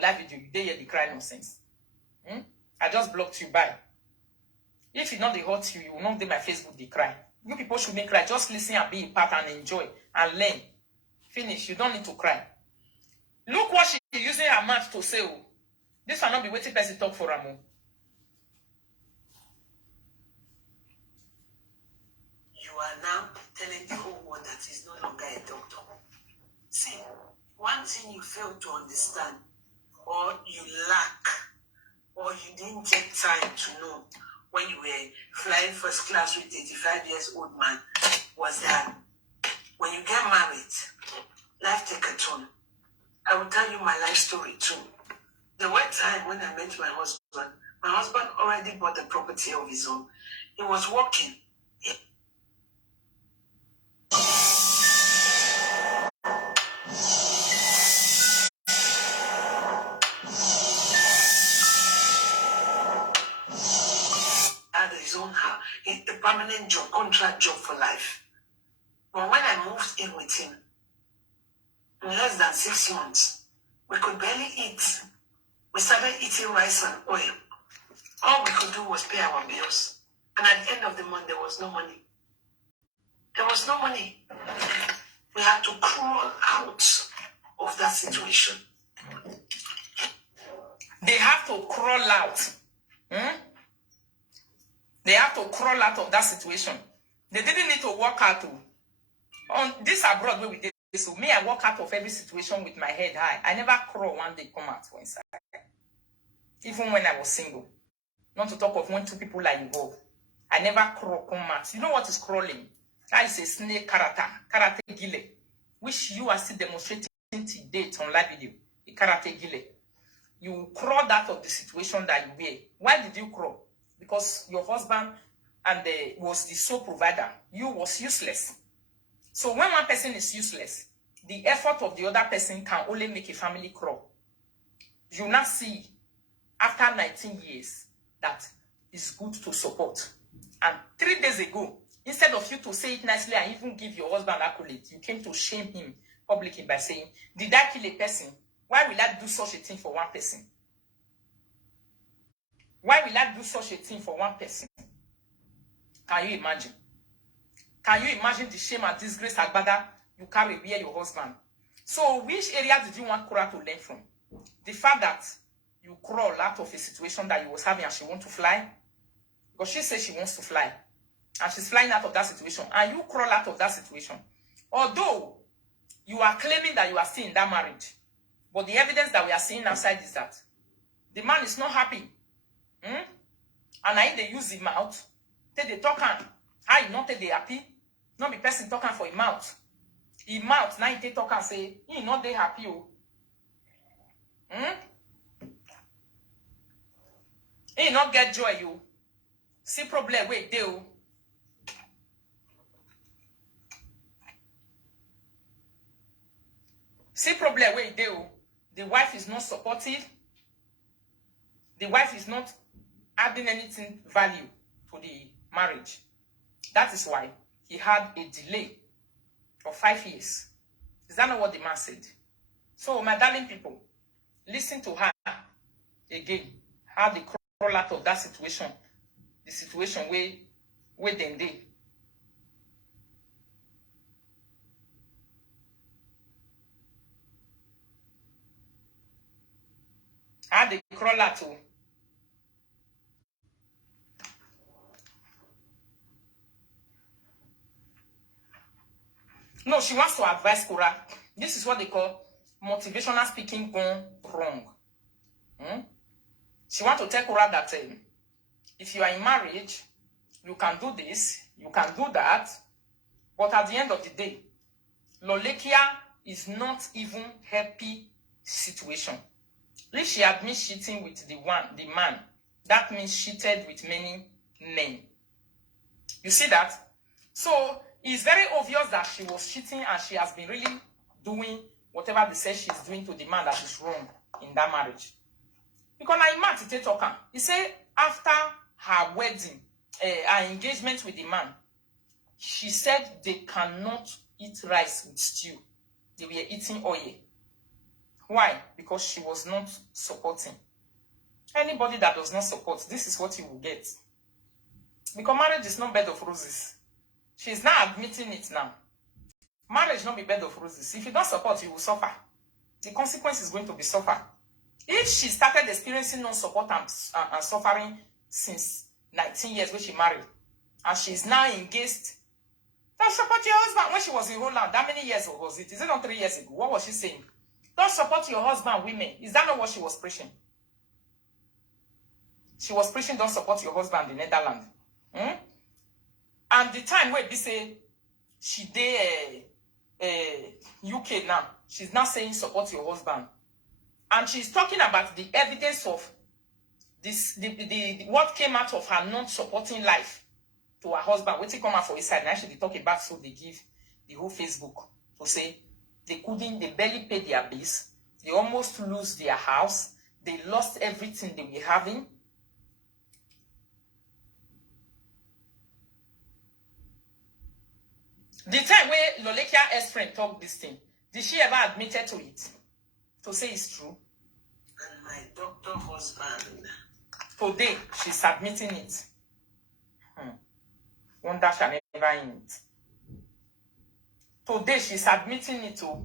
live video. They hear the cry nonsense. I just blocked you by. If it not they hurt you, you will not do my Facebook they cry. You people shouldn't cry. Just listen and be a part and enjoy and learn. Finish. You don't need to cry. Look what she's using her mouth to say. Oh. This will not be waiting person talk for her. You are now telling the whole world that he's no longer a doctor. See, one thing you fail to understand, or you lack, or you didn't take time to know when you were flying first class with 85 years old man, was that when you get married, life take a turn. I will tell you my life story too. There were times when I met my husband already bought a property of his own. He was working. Had his own house, a permanent job, contract job for life. But when I moved in with him, in less than 6 months, we could barely eat. We started eating rice and oil. All we could do was pay our bills. And at the end of the month, there was no money. There was no money. We had to crawl out of that situation. They have to crawl out. They have to crawl out of that situation. They didn't need to walk out. On this abroad where we did this, so me, I walk out of every situation with my head high. I never crawl one day come out for inside. Even when I was single. Not to talk of when two people are involved. I never crawl come out. You know what is crawling? That is a snake karate gile, which you are still demonstrating today on live video. The karate gile. You crawled out of the situation that you were. Why did you crawl? Because your husband was the sole provider. You was useless. So when one person is useless, the effort of the other person can only make a family crawl. You now see, after 19 years, that it's good to support. And 3 days ago, instead of you to say it nicely and even give your husband accolades, you came to shame him publicly by saying, did I kill a person? Why will I do such a thing for one person? Why will I do such a thing for one person? Can you imagine? Can you imagine the shame and disgrace Agbada you carry via your husband? So which area did you want Kura to learn from? The fact that you crawl out of a situation that you was having and she want to fly? Because she says she wants to fly. And she's flying out of that situation. And you crawl out of that situation. Although you are claiming that you are still in that marriage. But the evidence that we are seeing outside is that the man is not happy. And I they use his mouth. Take the talk and how you not take the happy. Not be person talking for his mouth. His mouth now he talk and say, he not they happy. He not get joy you. See problem where they See problem where they the wife is not supportive. The wife is not adding anything value to the marriage. That is why he had a delay of 5 years. Is that not what the man said? So, my darling people, listen to her again. How they crawl out of that situation. The situation where they did. How they crawl out to. No, she wants to advise Kura. This is what they call motivational speaking gone wrong. She wants to tell Kura that if you are in marriage, you can do this, you can do that, but at the end of the day, Lolekia is not even happy situation. If she admits cheating with the man, that means cheated with many men. You see that? So it's very obvious that she was cheating and she has been really doing whatever they say she's doing to the man that is wrong in that marriage. Because now he said after her wedding, her engagement with the man, she said they cannot eat rice with stew. They were eating oil. Why? Because she was not supporting. Anybody that does not support, this is what you will get. Because marriage is not bed of roses. She's now admitting it now. Marriage not be bed of roses. If you don't support, you will suffer. The consequence is going to be suffer. If she started experiencing non-support and suffering since 19 years when she married, and she's now engaged, don't support your husband. When she was in Holland, how many years was it? Is it not 3 years ago? What was she saying? Don't support your husband, women. Is that not what she was preaching? She was preaching, don't support your husband in Netherlands. And the time where they say she did UK now, she's now saying support your husband. And she's talking about the evidence of this, what came out of her not supporting life to her husband. What come out for his side? And actually, they talk about, so they give the whole Facebook to say they barely pay their bills. They almost lose their house. They lost everything they were having. The time where Lolekia ex-friend talked this thing, did she ever admit to it? To say it's true? And my doctor husband. Today, she's admitting it. Wonder shall never end. Today, she's admitting it to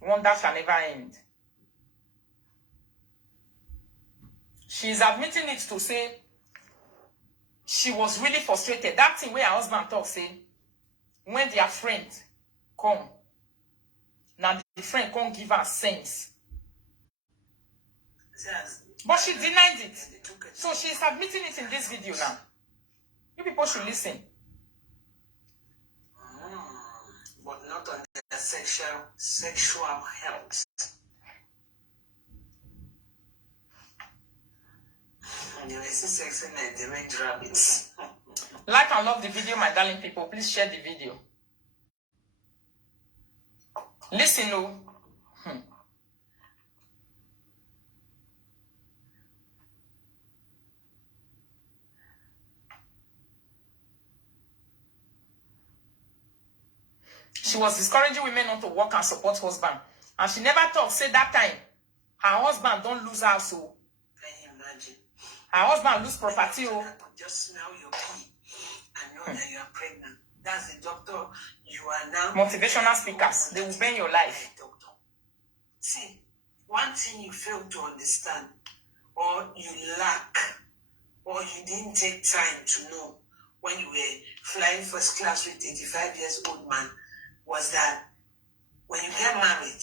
wonder shall never end. She's admitting it to say she was really frustrated. That thing where her husband talks, say, when their friend come, now the friend can't give her sense. Yes. But she denied it. So she's admitting it in this video now. You people should listen. But not on the sexual health. You see sex in the range rabbits. Like and love the video, my darling people. Please share the video. Listen, no. She was discouraging women not to work and support husband. And she never thought, say that time, her husband don't lose house. So. Can you imagine? Her husband lose property. Oh. Just smell your pee and know that you are pregnant. That's the doctor. You are now. Motivational speakers. They will bring your life. Doctor. See, one thing you fail to understand, or you lack, or you didn't take time to know when you were flying first class with 85 years old man, was that when you get married,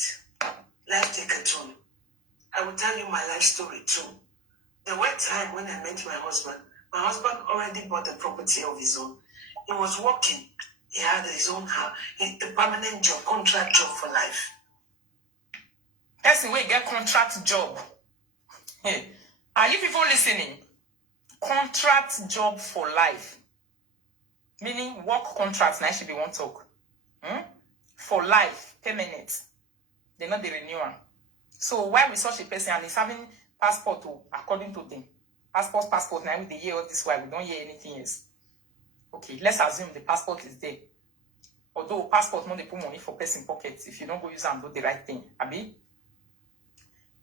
life take a turn. I will tell you my life story too. There were times when I met my husband already bought a property of his own. He was working. He had his own house, a permanent job, contract job for life. That's the way you get contract job. Hey, are you people listening? Contract job for life. Meaning work contracts, now should be one talk. For life, permanent. They're not the renewal. So why with such a person and is having passport to, according to them? Passport, now with the year of this why we don't hear anything else. Okay, let's assume the passport is there. Although passport not they put money for person pockets if you don't go use and do the right thing. Abi?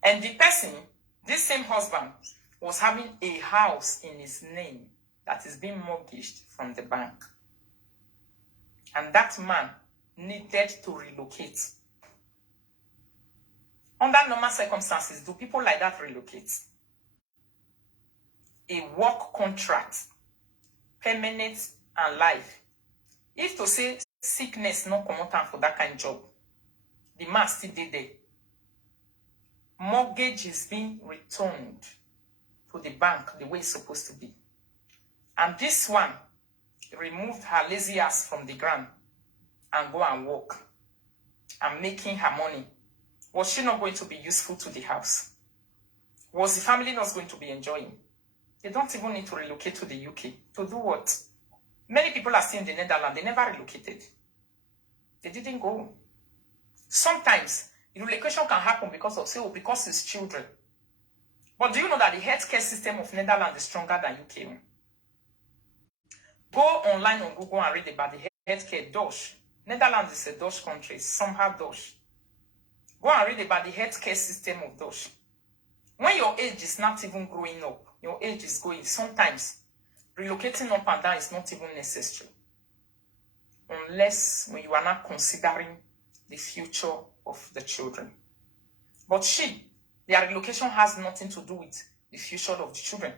And the person, this same husband, was having a house in his name that is being mortgaged from the bank. And that man needed to relocate. Under normal circumstances, do people like that relocate? A work contract, permanent and life. If to say sickness not come out for that kind of job, the man still did there. Mortgage is being returned to the bank the way it's supposed to be. And this one removed her lazy ass from the ground and go and work and making her money. Was she not going to be useful to the house? Was the family not going to be enjoying? They don't even need to relocate to the UK. To do what? Many people are still in the Netherlands. They never relocated. They didn't go. Sometimes relocation can happen because of, because it's children. But do you know that the healthcare system of Netherlands is stronger than UK? Go online on Google and read about the healthcare Dutch. Netherlands is a Dutch country, somehow Dutch. Go and read about the healthcare system of Dutch. When your age is not even growing up, your age is going, sometimes relocating up and down is not even necessary. unless when you are not considering the future of the children. But their relocation has nothing to do with the future of the children,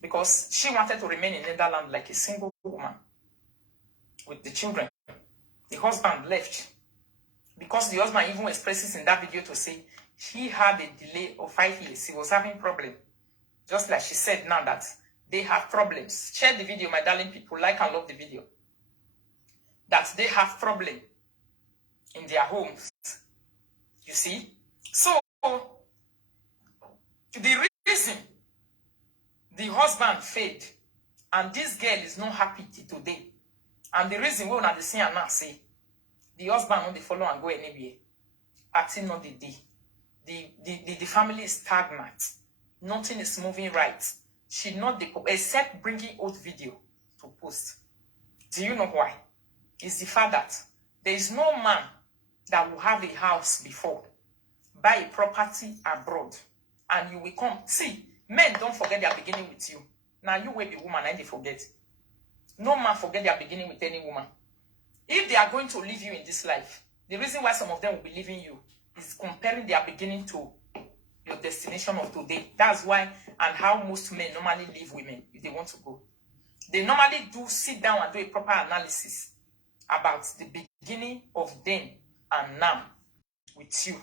because she wanted to remain in Netherlands like a single woman with the children. The husband left because the husband even expresses in that video to say he had a delay of 5 years. He was having problems. Just like she said now that they have problems. Share the video, my darling people. Like and love the video. That they have problems in their homes. You see? So, the reason the husband failed and this girl is not happy till today, and the reason we not the same now say the husband not the follow and go anywhere, acting not the day. The family is stagnant. Nothing is moving right. She not the except bringing old video to post. Do you know why? It's the fact that there is no man that will have a house before, buy a property abroad, and you will come. See, men don't forget their beginning with you. Now you will be woman and they forget. No man forget their beginning with any woman. If they are going to leave you in this life, the reason why some of them will be leaving you is comparing their beginning to your destination of today. That's why and how most men normally leave women if they want to go. They normally do sit down and do a proper analysis about the beginning of them and now with you.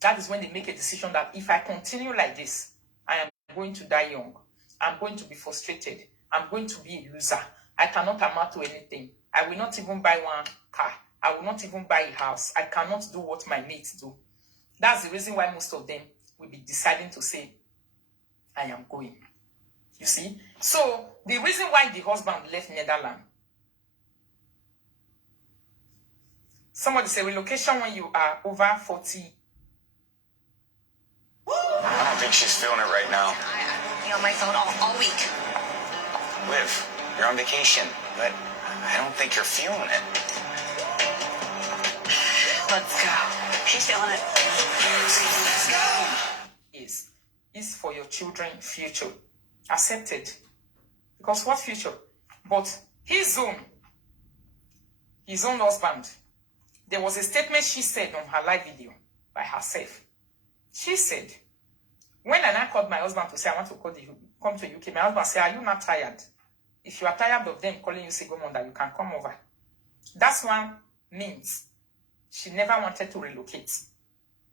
That is when they make a decision that if I continue like this, I am going to die young. I'm going to be frustrated. I'm going to be a loser. I cannot amount to anything. I will not even buy one car. I will not even buy a house. I cannot do what my mates do. That's the reason why most of them will be deciding to say, I am going. You see? So, the reason why the husband left Netherlands. Somebody say relocation when you are over 40. I don't think she's feeling it right now. I'll be on my phone all week. Liv, you're on vacation, but I don't think you're feeling it. Let's go. She's feeling it. Let's go. Is for your children's future. Accepted. Because what future? But his own husband, there was a statement she said on her live video by herself. She said, when I called my husband to say I want to come to UK, my husband said, are you not tired? If you are tired of them calling you single mother, you can come over. That's one means she never wanted to relocate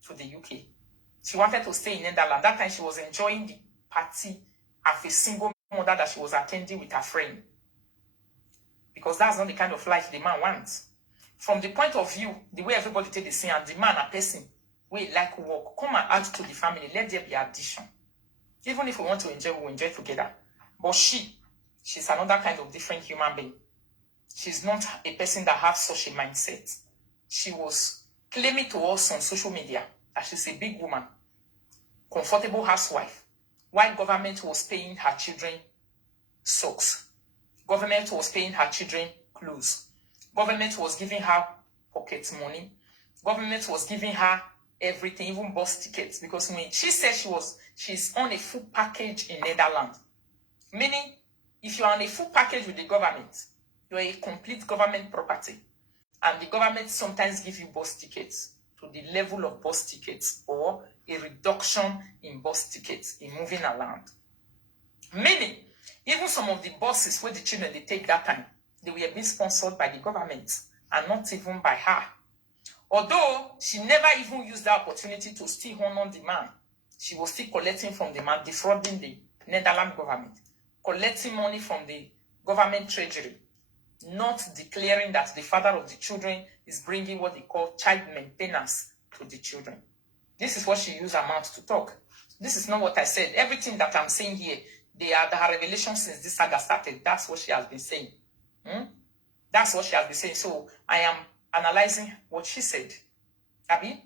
to the UK. She wanted to stay in Netherlands. That time she was enjoying the party of a single mother that she was attending with her friend. Because that's not the kind of life the man wants. From the point of view, the way everybody take the scene, and the man, a person, we like work, come and add to the family, let there be addition. Even if we want to enjoy, we'll enjoy together. But she's another kind of different human being. She's not a person that has such a mindset. She was claiming to us on social media that she's a big woman, comfortable housewife, while government was paying her children socks. Government was paying her children clothes. Government was giving her pocket money. Government was giving her everything, even bus tickets. Because when she said she's on a full package in Netherlands. Meaning, if you're on a full package with the government, you're a complete government property. And the government sometimes give you bus tickets to the level of bus tickets or a reduction in bus tickets in moving around. Meaning, even some of the buses where the children they take that time, they were being sponsored by the government and not even by her. Although she never even used the opportunity to still honor the man, she was still collecting from the man, defrauding the Netherlands government, collecting money from the government treasury, not declaring that the father of the children is bringing what they call child maintenance to the children. This is what she used her mouth to talk. This is not what I said. Everything that I'm saying here, they are her revelation since this saga started. That's what she has been saying. That's what she has been saying. So I am analyzing what she said. Abi?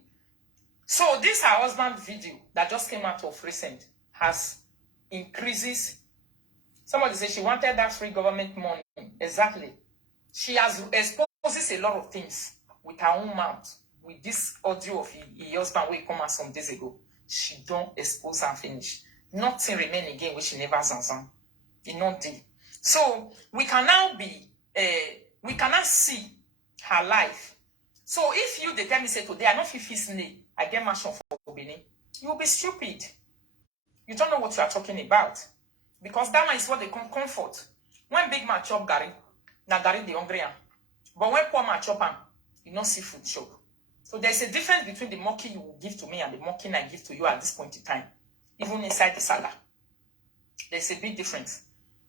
So this her husband video that just came out of recent has increases. Somebody said she wanted that free government money. Exactly. She has exposes a lot of things with her own mouth. With this audio of her husband will come out some days ago. She don't expose and finish. Nothing remain again which she never zanzan. It not did. So we can now see her life. So if you tell me say today I don't feel snake, I get mansion for Benin, you will be stupid. You don't know what you are talking about. Because that one is what they call comfort. When big man chop gari, na gari the hungry am. But when poor man chop am, you don't see food chop. So there's a difference between the mocking you will give to me and the mocking I give to you at this point in time. Even inside the saga. There's a big difference.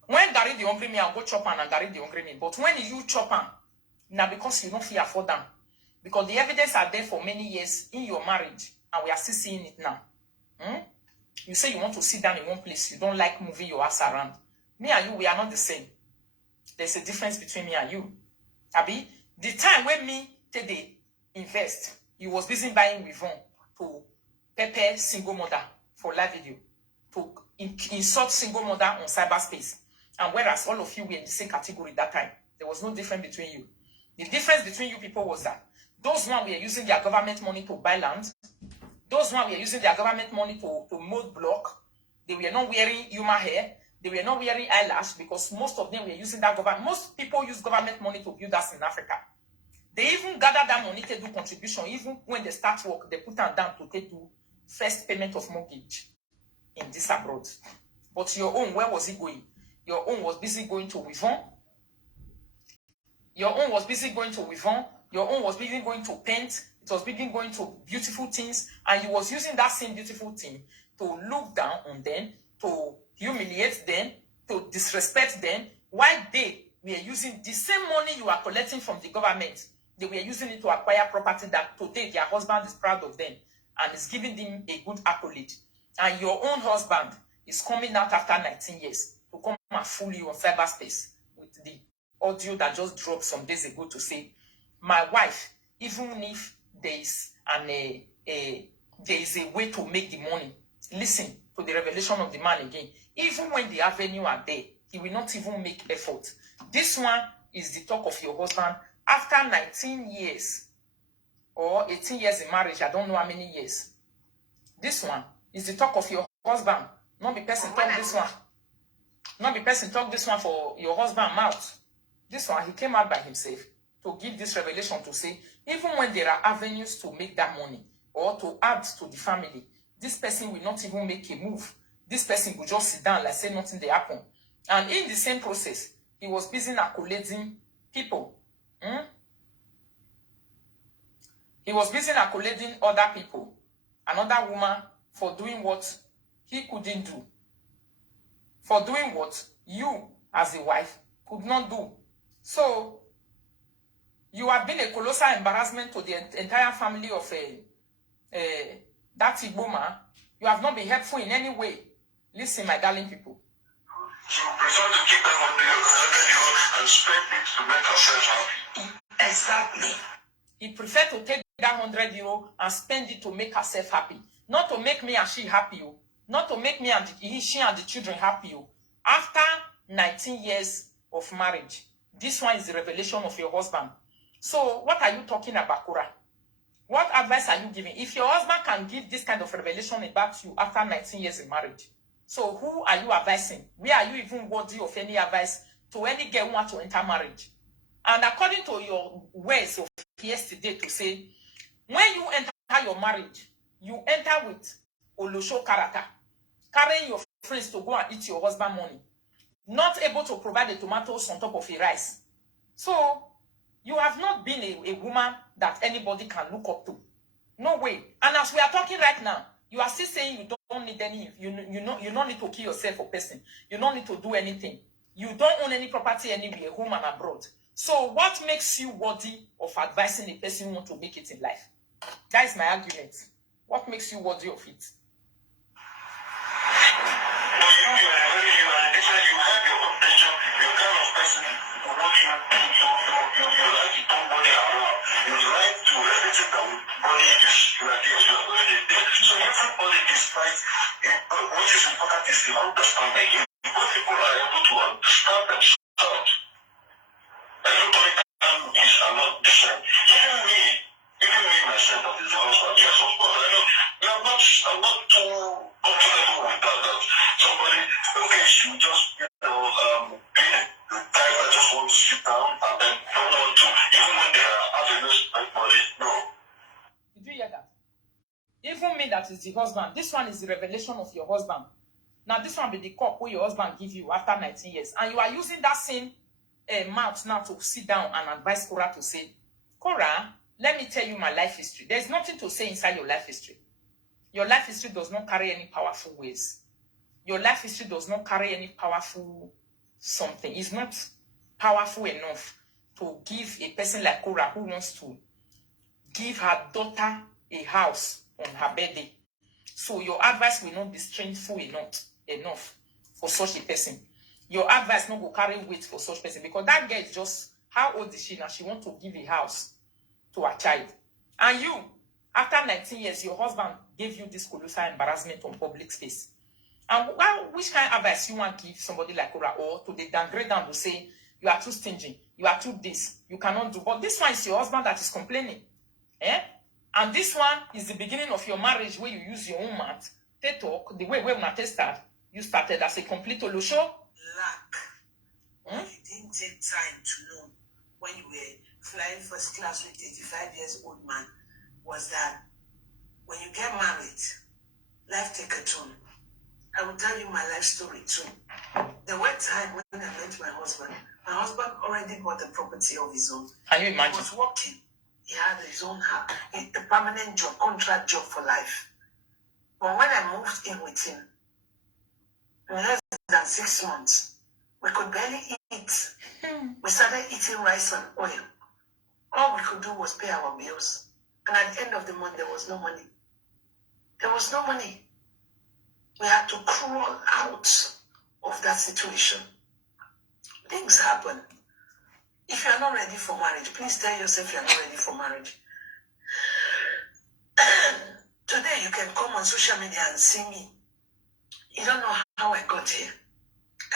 When gari the hungry me, I'll go chop am and gari the hungry me. But when you chop am, now because you don't feel afford them. Because the evidence are there for many years in your marriage. And we are still seeing it now. You say you want to sit down in one place. You don't like moving your ass around. Me and you, we are not the same. There's a difference between me and you. Abi, the time when me today invest, you was busy buying Wivon to pepper single mother for live video. To insult single mother on cyberspace. And whereas all of you were in the same category that time, there was no difference between you. The difference between you people was that those one were using their government money to buy land. Those one were using their government money to mold block. They were not wearing human hair. They were not wearing eyelash because most of them were using that government. Most people use government money to build us in Africa. They even gather that money to do contribution. Even when they start work, they put them down to take do first payment of mortgage in this abroad. But your own, where was it going? Your own was busy going to Wivon. Your own was busy going to Wivon. Your own was busy going to paint. It was busy going to beautiful things. And you was using that same beautiful thing to look down on them, to humiliate them, to disrespect them. While they were using the same money you are collecting from the government, they were using it to acquire property that today their husband is proud of them and is giving them a good accolade. And your own husband is coming out after 19 years to come and fool you on cyberspace with the audio that just dropped some days ago to say, my wife, even if there is a way to make the money, listen to the revelation of the man again. Even when the avenue are there, he will not even make effort. This one is the talk of your husband after 19 years or 18 years in marriage. I don't know how many years. This one is the talk of your husband. Not the person talk this one. Not the person talk this one for your husband mouth. This one, he came out by himself to give this revelation to say, even when there are avenues to make that money or to add to the family, this person will not even make a move. This person will just sit down like say nothing they happen. And in the same process, he was busy accolading people. He was busy accolading other people, another woman, for doing what he couldn't do. For doing what you, as a wife, could not do. So, you have been a colossal embarrassment to the entire family of that Igbo man. You have not been helpful in any way. Listen, my darling people. She prefer to keep that money and spend it to make herself happy. Exactly. He preferred to take that €100 and spend it to make herself happy. Not to make me and she happy. Not to make me and she and the children happy. After 19 years of marriage, this one is the revelation of your husband. So, what are you talking about, Kura? What advice are you giving? If your husband can give this kind of revelation about you after 19 years in marriage, so who are you advising? Where are you even worthy of any advice to any girl who wants to enter marriage? And according to your words of yesterday to say, when you enter your marriage, you enter with Olosho character, carrying your friends to go and eat your husband's money, not able to provide the tomatoes on top of a rice. So, you have not been a woman that anybody can look up to. No way. And as we are talking right now, you are still saying you don't need any, you don't need to kill yourself for person. You don't need to do anything. You don't own any property anywhere, home and abroad. So what makes you worthy of advising a person who wants to make it in life? That is my argument. What makes you worthy of it? No, you are very different. You have your own nature. You're kind of person who wants you like to turn money around. You like to everything that money is like this. You are going to do. So everybody despite what is important is the understanding. Both people are able to understand themselves. Everybody is not different. Even me myself, that is the husband. Yes, of course, I know. I'm not too comfortable with that somebody, okay, she just, be the type that just want to sit down and then don't want to, even when they are me that is the husband. This one is the revelation of your husband. Now, this one be the cup where your husband give you after 19 years. And you are using that same mouth now to sit down and advise Cora to say, Cora, let me tell you my life history. There's nothing to say inside your life history. Your life history does not carry any powerful ways. Your life history does not carry any powerful something. It's not powerful enough to give a person like Cora who wants to give her daughter a house on her birthday. So your advice will not be strengthful enough for such a person. Your advice not go carry weight for such person because that girl is just, how old is she now? She wants to give a house to her child. And you, after 19 years, your husband gave you this colossal embarrassment on public space. And which kind of advice you want to give somebody like Cora, or to the downgrade down to say, you are too stingy, you are too this, you cannot do. But this one is your husband that is complaining. And this one is the beginning of your marriage where you use your own mouth. They talk, the way we start, you started as a complete Lolo show. Lack. You didn't take time to know when you were flying first class with 85 years old man was that when you get married, life take a turn. I will tell you my life story too. There were times when I met my husband already bought the property of his own. Can you imagine? He was working. He had his own house, a permanent job, contract job for life. But when I moved in with him, in less than 6 months, we could barely eat. We started eating rice and oil. All we could do was pay our bills. And at the end of the month, there was no money. There was no money. We had to crawl out of that situation. Things happen. If you are not ready for marriage, please tell yourself you are not ready for marriage. Today, you can come on social media and see me. You don't know how I got here.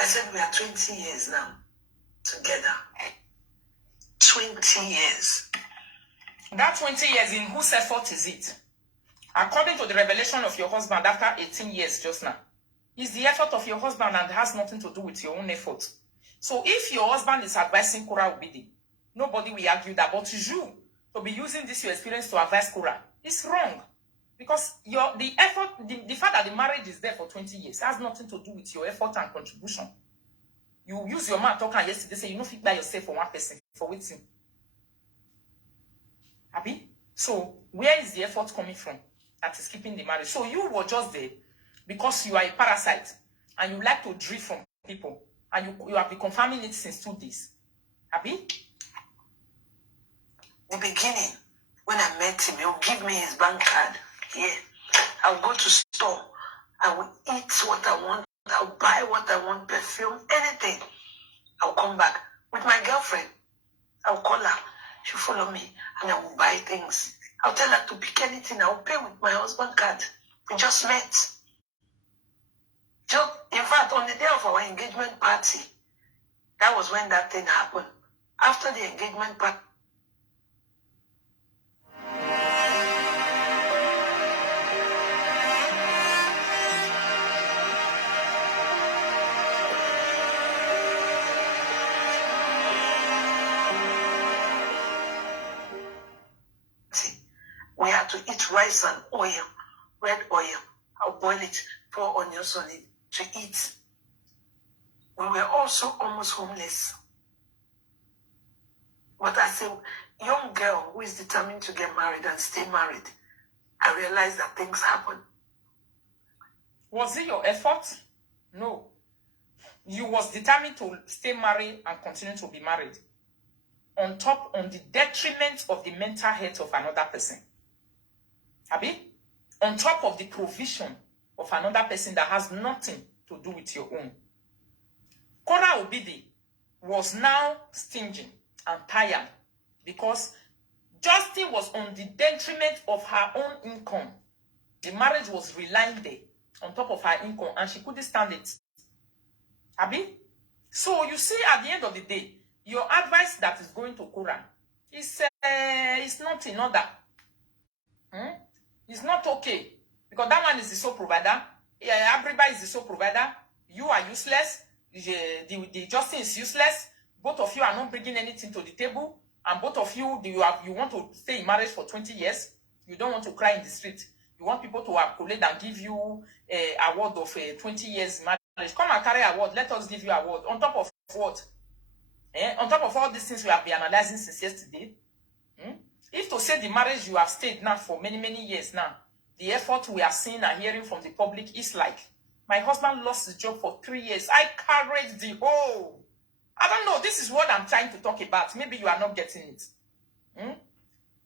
I said we are 20 years now together. 20 years. That 20 years, in whose effort is it? According to the revelation of your husband after 18 years just now, is the effort of your husband and has nothing to do with your own effort. So if your husband is advising Cora Obidi, nobody will argue that. But you, to be using this your experience to advise Cora, is wrong. Because the fact that the marriage is there for 20 years has nothing to do with your effort and contribution. You use your man talking yesterday, say you don't fit by yourself for one person, for waiting. Happy? So where is the effort coming from that is keeping the marriage? So you were just there because you are a parasite and you like to drift from people. And you have been confirming it since 2 days. Happy? The beginning, when I met him, he would give me his bank card. Yeah. I'll go to store. I will eat what I want. I'll buy what I want, perfume, anything. I'll come back. With my girlfriend, I'll call her. She'll follow me and I will buy things. I'll tell her to pick anything. I'll pay with my husband card. We just met. In fact, on the day of our engagement party, that was when that thing happened. After the engagement party, we had to eat rice and oil, red oil. I'll boil it, pour onions on it to eat. We were also almost homeless. But as a young girl who is determined to get married and stay married, I realized that things happen. Was it your effort? No. You was determined to stay married and continue to be married. On the detriment of the mental health of another person. Abi? On top of the provision of another person that has nothing to do with your own. Cora Obidi was now stingy and tired because Justin was on the detriment of her own income. The marriage was relying there on top of her income and she couldn't stand it. Abi? So you see, at the end of the day, your advice that is going to Cora is not in order. It's not okay. Because that one is the sole provider. Everybody is the sole provider. You are useless. The Justin is useless. Both of you are not bringing anything to the table. And both of you, you want to stay in marriage for 20 years. You don't want to cry in the street. You want people to accolade and give you a award of 20 years marriage. Come and carry award. Let us give you award. On top of what? On top of all these things we have been analyzing since yesterday. If to say the marriage you have stayed now for many, many years now, the effort we are seeing and hearing from the public is like, my husband lost his job for 3 years. I carried the whole. I don't know. This is what I'm trying to talk about. Maybe you are not getting it.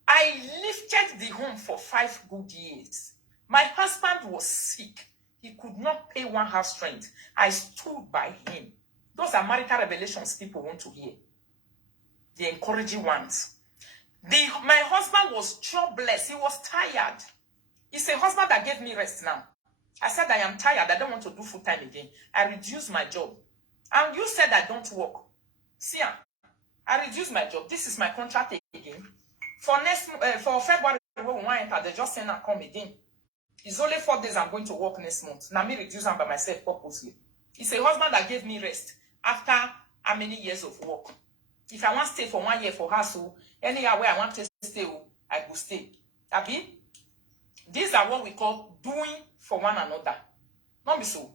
I lifted the home for 5 good years. My husband was sick. He could not pay one house rent. I stood by him. Those are marital revelations people want to hear. The encouraging ones. My husband was jobless. He was tired. It's a husband that gave me rest now. I said, I am tired. I don't want to do full time again. I reduced my job. And you said I don't work. See, I reduced my job. This is my contract again. For February, they just send and come again. It's only 4 days I'm going to work next month. Now me reduce them by myself purposely. It's a husband that gave me rest after how many years of work. If I want to stay for 1 year for house, anywhere where I want to stay, I will stay. Abi? These are what we call doing for one another. Not be so.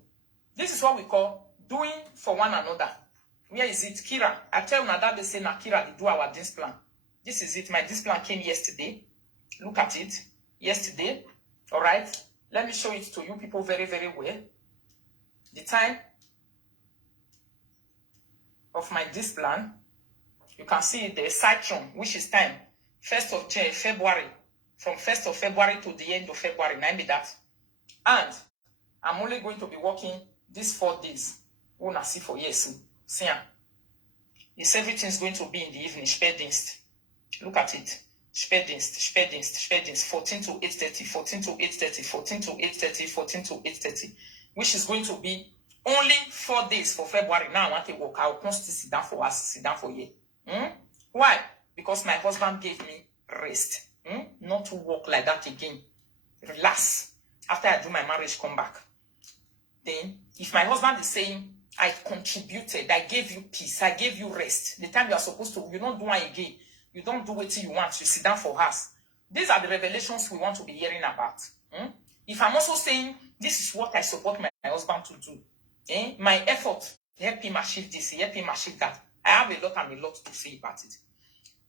This is what we call doing for one another. Where is it? Kira. I tell you that they say na Kira they do our discipline. This is it. My discipline came yesterday. Look at it. Yesterday. Alright. Let me show it to you people very, very well. The time of my discipline. You can see the Citron, which is time. 1st of February. From 1st of February to the end of February. Name me that. And I'm only going to be working these 4 days. Una see for yes. See, it's everything's going to be in the evening. Spätdienst. Look at it. Spätdienst. 14 to 8:30, 14 to 8:30, 14 to 8:30, 14 to 8:30. Which is going to be only 4 days for February. Now I want to work. I will constantly sit down for us, sit down for you. Why? Because my husband gave me rest. Not to work like that again. Relax. After I do my marriage, come back. Then, if my husband is saying, I contributed, I gave you peace, I gave you rest. The time you are supposed to, you don't do it again. You don't do what you want. You sit down for us. These are the revelations we want to be hearing about. If I'm also saying, this is what I support my husband to do. My effort, help him achieve this, help him achieve that. I have a lot and a lot to say about it.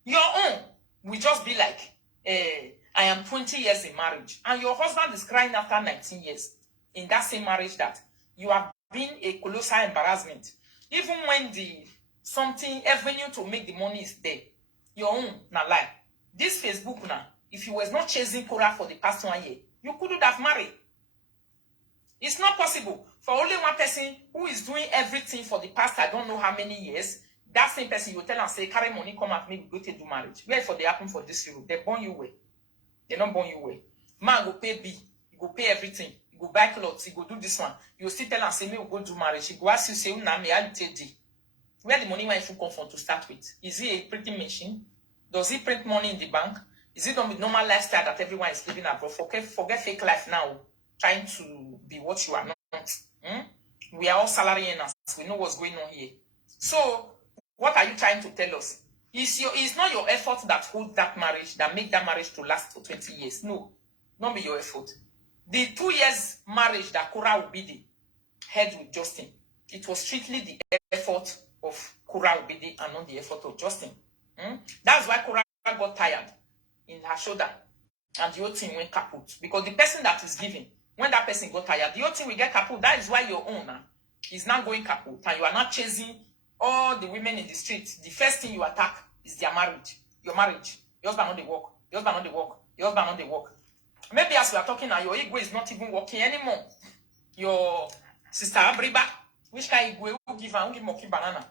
Your own will just be like, I am 20 years in marriage. And your husband is crying after 19 years in that same marriage that you have been a colossal embarrassment. Even when the something avenue to make the money is there, your own na lie. This Facebook now, if you was not chasing Cora for the past 1 year, you couldn't have married. It's not possible for only one person who is doing everything for the past I don't know how many years. That same person you tell and say, carry money, come at me, go to do marriage. Where for they happen for this Europe? They born you way. They not born you way. Man go pay B, you go pay everything. You go buy clothes, you go do this one. You still tell and say, me will go do marriage. You go ask you, say, na me, I'll tell you. Where the money went from come from to start with? Is it a printing machine? Does he print money in the bank? Is it done with normal lifestyle that everyone is living abroad? Forget fake life now, trying to be what you are not. We are all salary earners. We know what's going on here. So, what are you trying to tell us? It's not your effort that hold that marriage, that make that marriage to last for 20 years. No, not be your effort. The 2 years marriage that Cora will be the head with Justin, it was strictly the effort of Cora Ubidi and not the effort of Justin. That's why Cora got tired in her shoulder and the whole thing went kaput. Because the person that is giving, when that person got tired, the whole thing will get kaput. That is why your owner is now going kaput and you are not chasing all the women in the street. The first thing you attack is their marriage. Your marriage. Your husband on the work. Your husband on the work. Your husband on the work. Maybe as we are talking now, your ego is not even working anymore. Your sister Abriba, which kind of ego will give her, give monkey banana?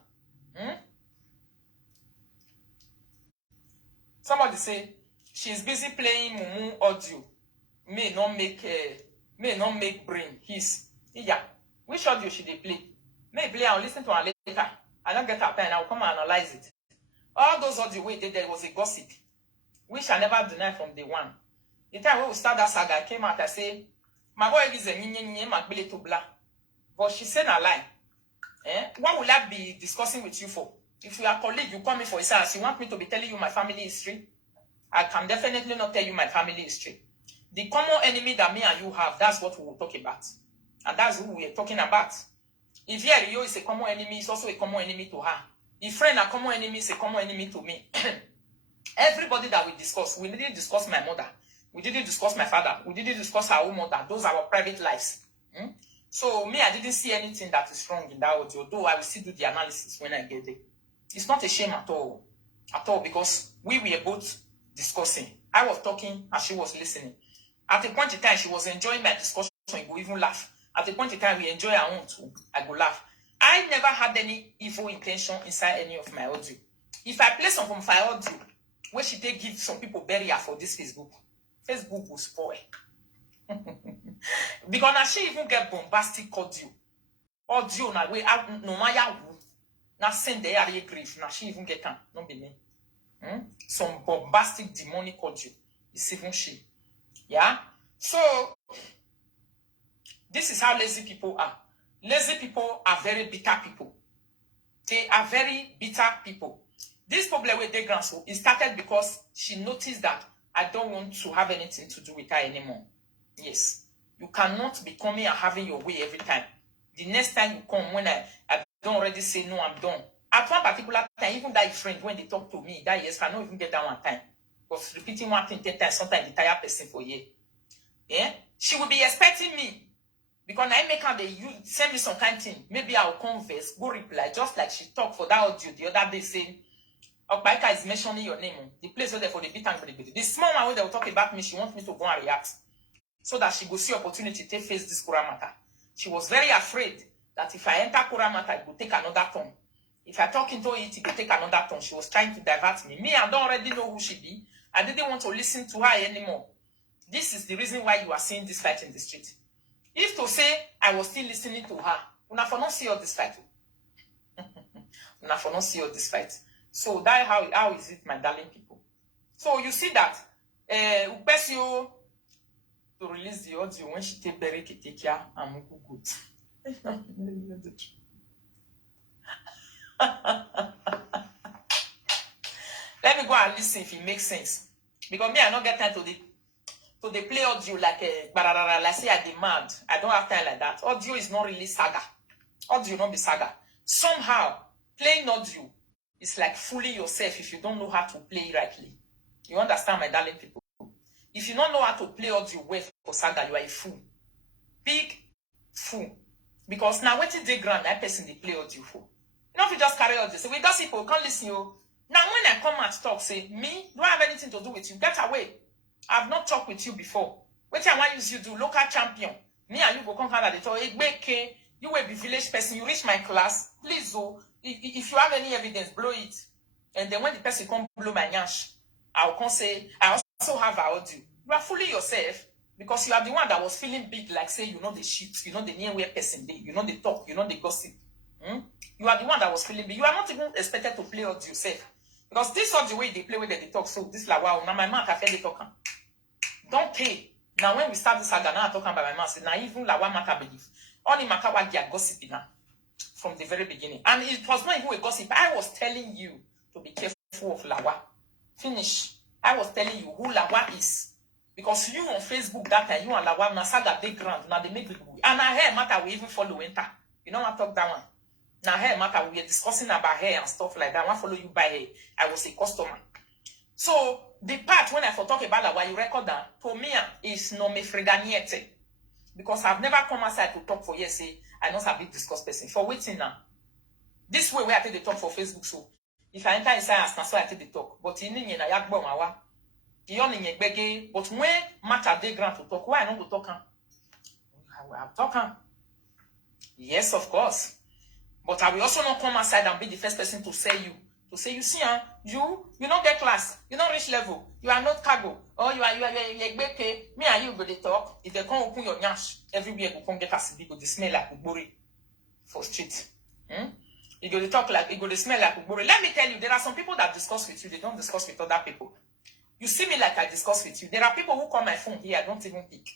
Somebody say she's busy playing mumu audio. May not make brain his. Yeah. Which audio should they play? May play and listen to her later. I don't get her pen. I will come and analyze it. All those audio there was a gossip, which I never denied from day one. The time when we start that saga, I came out, I say, my boy is a nye to blah. But she said a lie. What will I be discussing with you for? If you are a colleague, you call me for a service, you want me to be telling you my family history? I can definitely not tell you my family history. The common enemy that me and you have, that's what we will talk about. And that's who we are talking about. If Rio is a common enemy, it's also a common enemy to her. If friend a common enemy, is a common enemy to me. Everybody that we discuss, we didn't discuss my mother. We didn't discuss my father. We didn't discuss our own mother. Those are our private lives. So me, I didn't see anything that is wrong in that audio, though I will still do the analysis when I get there. It's not a shame at all, because we were both discussing. I was talking and she was listening. At a point in time, she was enjoying my discussion. We would even laugh. At a point in time, we enjoy our own too. I go laugh. I never had any evil intention inside any of my audio. If I play some from my audio, where she take give some people barrier for this Facebook will spoil. Because now she even get bombastic audio na way no matter who now send the area grief. Now she even get can not be me. Some bombastic demonic audio. It's even she. Yeah. So this is how lazy people are. Lazy people are very bitter people. They are very bitter people. This problem with the grandson, it started because she noticed that I don't want to have anything to do with her anymore. Yes. You cannot be coming and having your way every time. The next time you come, when I don't already say no, I'm done. At one particular time, even that friend, when they talk to me, that yes, cannot even get that one time. Because repeating one thing 10 times, sometimes the entire person for you. Yeah? She will be expecting me. Because I make her, you send me some kind of thing. Maybe I'll converse, go reply, just like she talked for that audio the other day saying, Okbaika is mentioning your name. The place where they for the bit and the The small one where they will talk about me, she wants me to go and react. So that she will see opportunity to face this Kura matter. She was very afraid that if I enter Kura matter, it will take another turn. If I talk into it, it will take another turn. She was trying to divert me. Me, I don't already know who she be. I didn't want to listen to her anymore. This is the reason why you are seeing this fight in the street. If to say I was still listening to her, una for not see all this fight. Una for not see all this fight. So that how is it, my darling people? So you see that Upesio to release the audio when she take Berry Kitikia and Muku good. Let me go and listen if it makes sense. Because me, I don't get time to the play audio like like say I demand. I don't have time like that. Audio is not really saga. Audio not be saga. Somehow, playing audio is like fooling yourself if you don't know how to play rightly. You understand, my darling people? If you don't know how to play audio well for saga, you are a fool. Big fool. Because now what is the ground that person they play audio for? You know if you just carry audio, say we got people can't listen you. Now when I come and talk, say me, do I have anything to do with you? Get away. I've not talked with you before. What I want you to do, local champion. Me and you go come Canada. They talk, you will be village person. You reach my class, please. Oh, if you have any evidence, blow it. And then when the person come blow my nyash, I'll come say, I also have audio. You are fooling yourself because you are the one that was feeling big, like say you know the shit, you know the near where person day, you know the talk, you know the gossip. You are the one that was feeling big. You are not even expected to play audio yourself. Because this is the way they play with they talk. So this is like wow, now my mouth I feel they talking. Don't pay. Now when we start this saga, now I'm talking about my mouth. Now even like what matter believe. Only makawa get gossiping now from the very beginning. And it was not even a gossip. I was telling you to be careful of Lawa. Finish. I was telling you who Lawa is. Because you on Facebook that time, you and Lawa, now saga big ground, now they make people. And now hair matter we even follow winter. You know what talk that one? Now hair matter, we are discussing about hair and stuff like that. I want to follow you by hair. I was a customer. So the part when I for talk about Lawa, you record that, for me, is no me freganiete. Because I've never come outside to talk for years, say, I know a big discuss person. For waiting now. This way where I take the talk for Facebook, so if I enter inside as so I take the talk. But in the yak bomb awa. But when matter they grant to talk, why I not to talk? I'm talking. Yes, of course. But I will also not come outside and be the first person to say you. To say, you see, you don't get class, you don't reach level, you are not cargo, or you are me and you go to talk. If they can't open your nyash, everywhere go come get us big, go to smell like ubori for street. You go to talk like, you go to smell like ubori. Let me tell you, there are some people that discuss with you, they don't discuss with other people. You see me like I discuss with you. There are people who call my phone here, I don't even pick.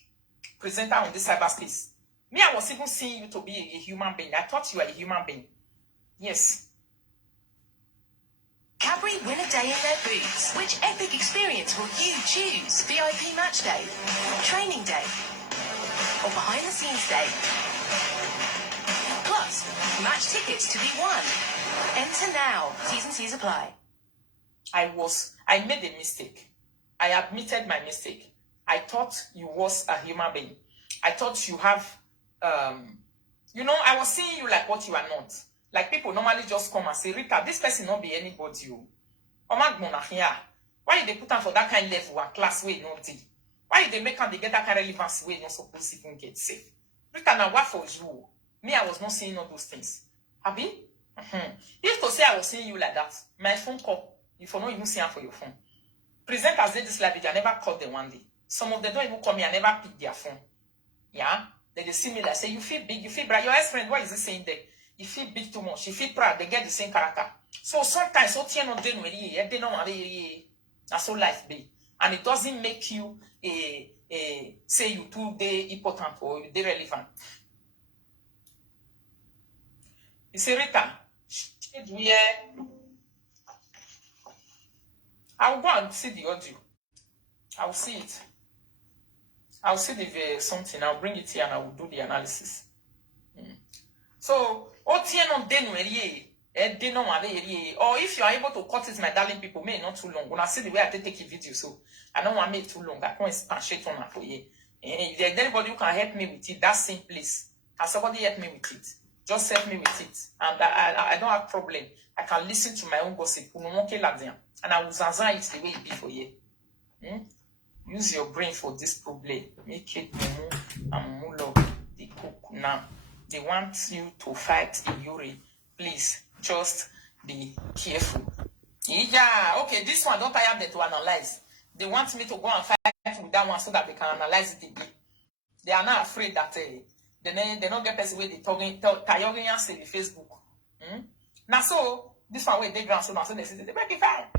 Presenter on this cyberspace. Me, I was even seeing you to be a human being. I thought you were a human being. Yes. Cadbury win a day in their boots. Which epic experience experience will you choose? VIP match day, training day, or behind the scenes day? Plus, match tickets to be won. Enter now. T's and C's apply. I made a mistake. I admitted my mistake. I thought you was a human being. I thought you have, I was seeing you like what you are not. Like people normally just come and say, Rita, this person not be anybody. Why they put on for that kind of level and class way not the? Why they make them get that kind of relevance way not supposed to even get safe? Rita, now what for you? Me, I was not seeing all those things. Abi? If to say I was seeing you like that, my phone call, you for not even see for your phone. Presenters did this live, I never called them one day. Some of them don't even call me, I never pick their phone. Yeah? They see me like, say, you feel big, you feel bright. Your ex-friend, what is he saying there? You feel big too much, you feel proud, they get the same character. So sometimes, they don't want that's so life be. And it doesn't make you say you too important or they relevant. You say, Rita, I'll go and see the audio. I'll see it. I'll see the something. I'll bring it here and I will do the analysis. So, or if you are able to cut it, my darling people, may not too long. When I see the way I take a video, so I don't want to make it too long. I can't expatiate on it for you. If there's anybody who can help me with it, that same place. Can somebody help me with it? Just help me with it. And I don't have problem. I can listen to my own gossip. And I will zanzan it the way it be for you. Use your brain for this problem. Make it and mulo the cook now. They want you to fight in Yuri. Please, just be careful. Yeah, okay, this one, don't tire them to analyze. They want me to go and fight with that one so that they can analyze it again. They are not afraid that they don't get person where they talking tiring and say Facebook. Now so this one way they ground so now so they say they break it fine.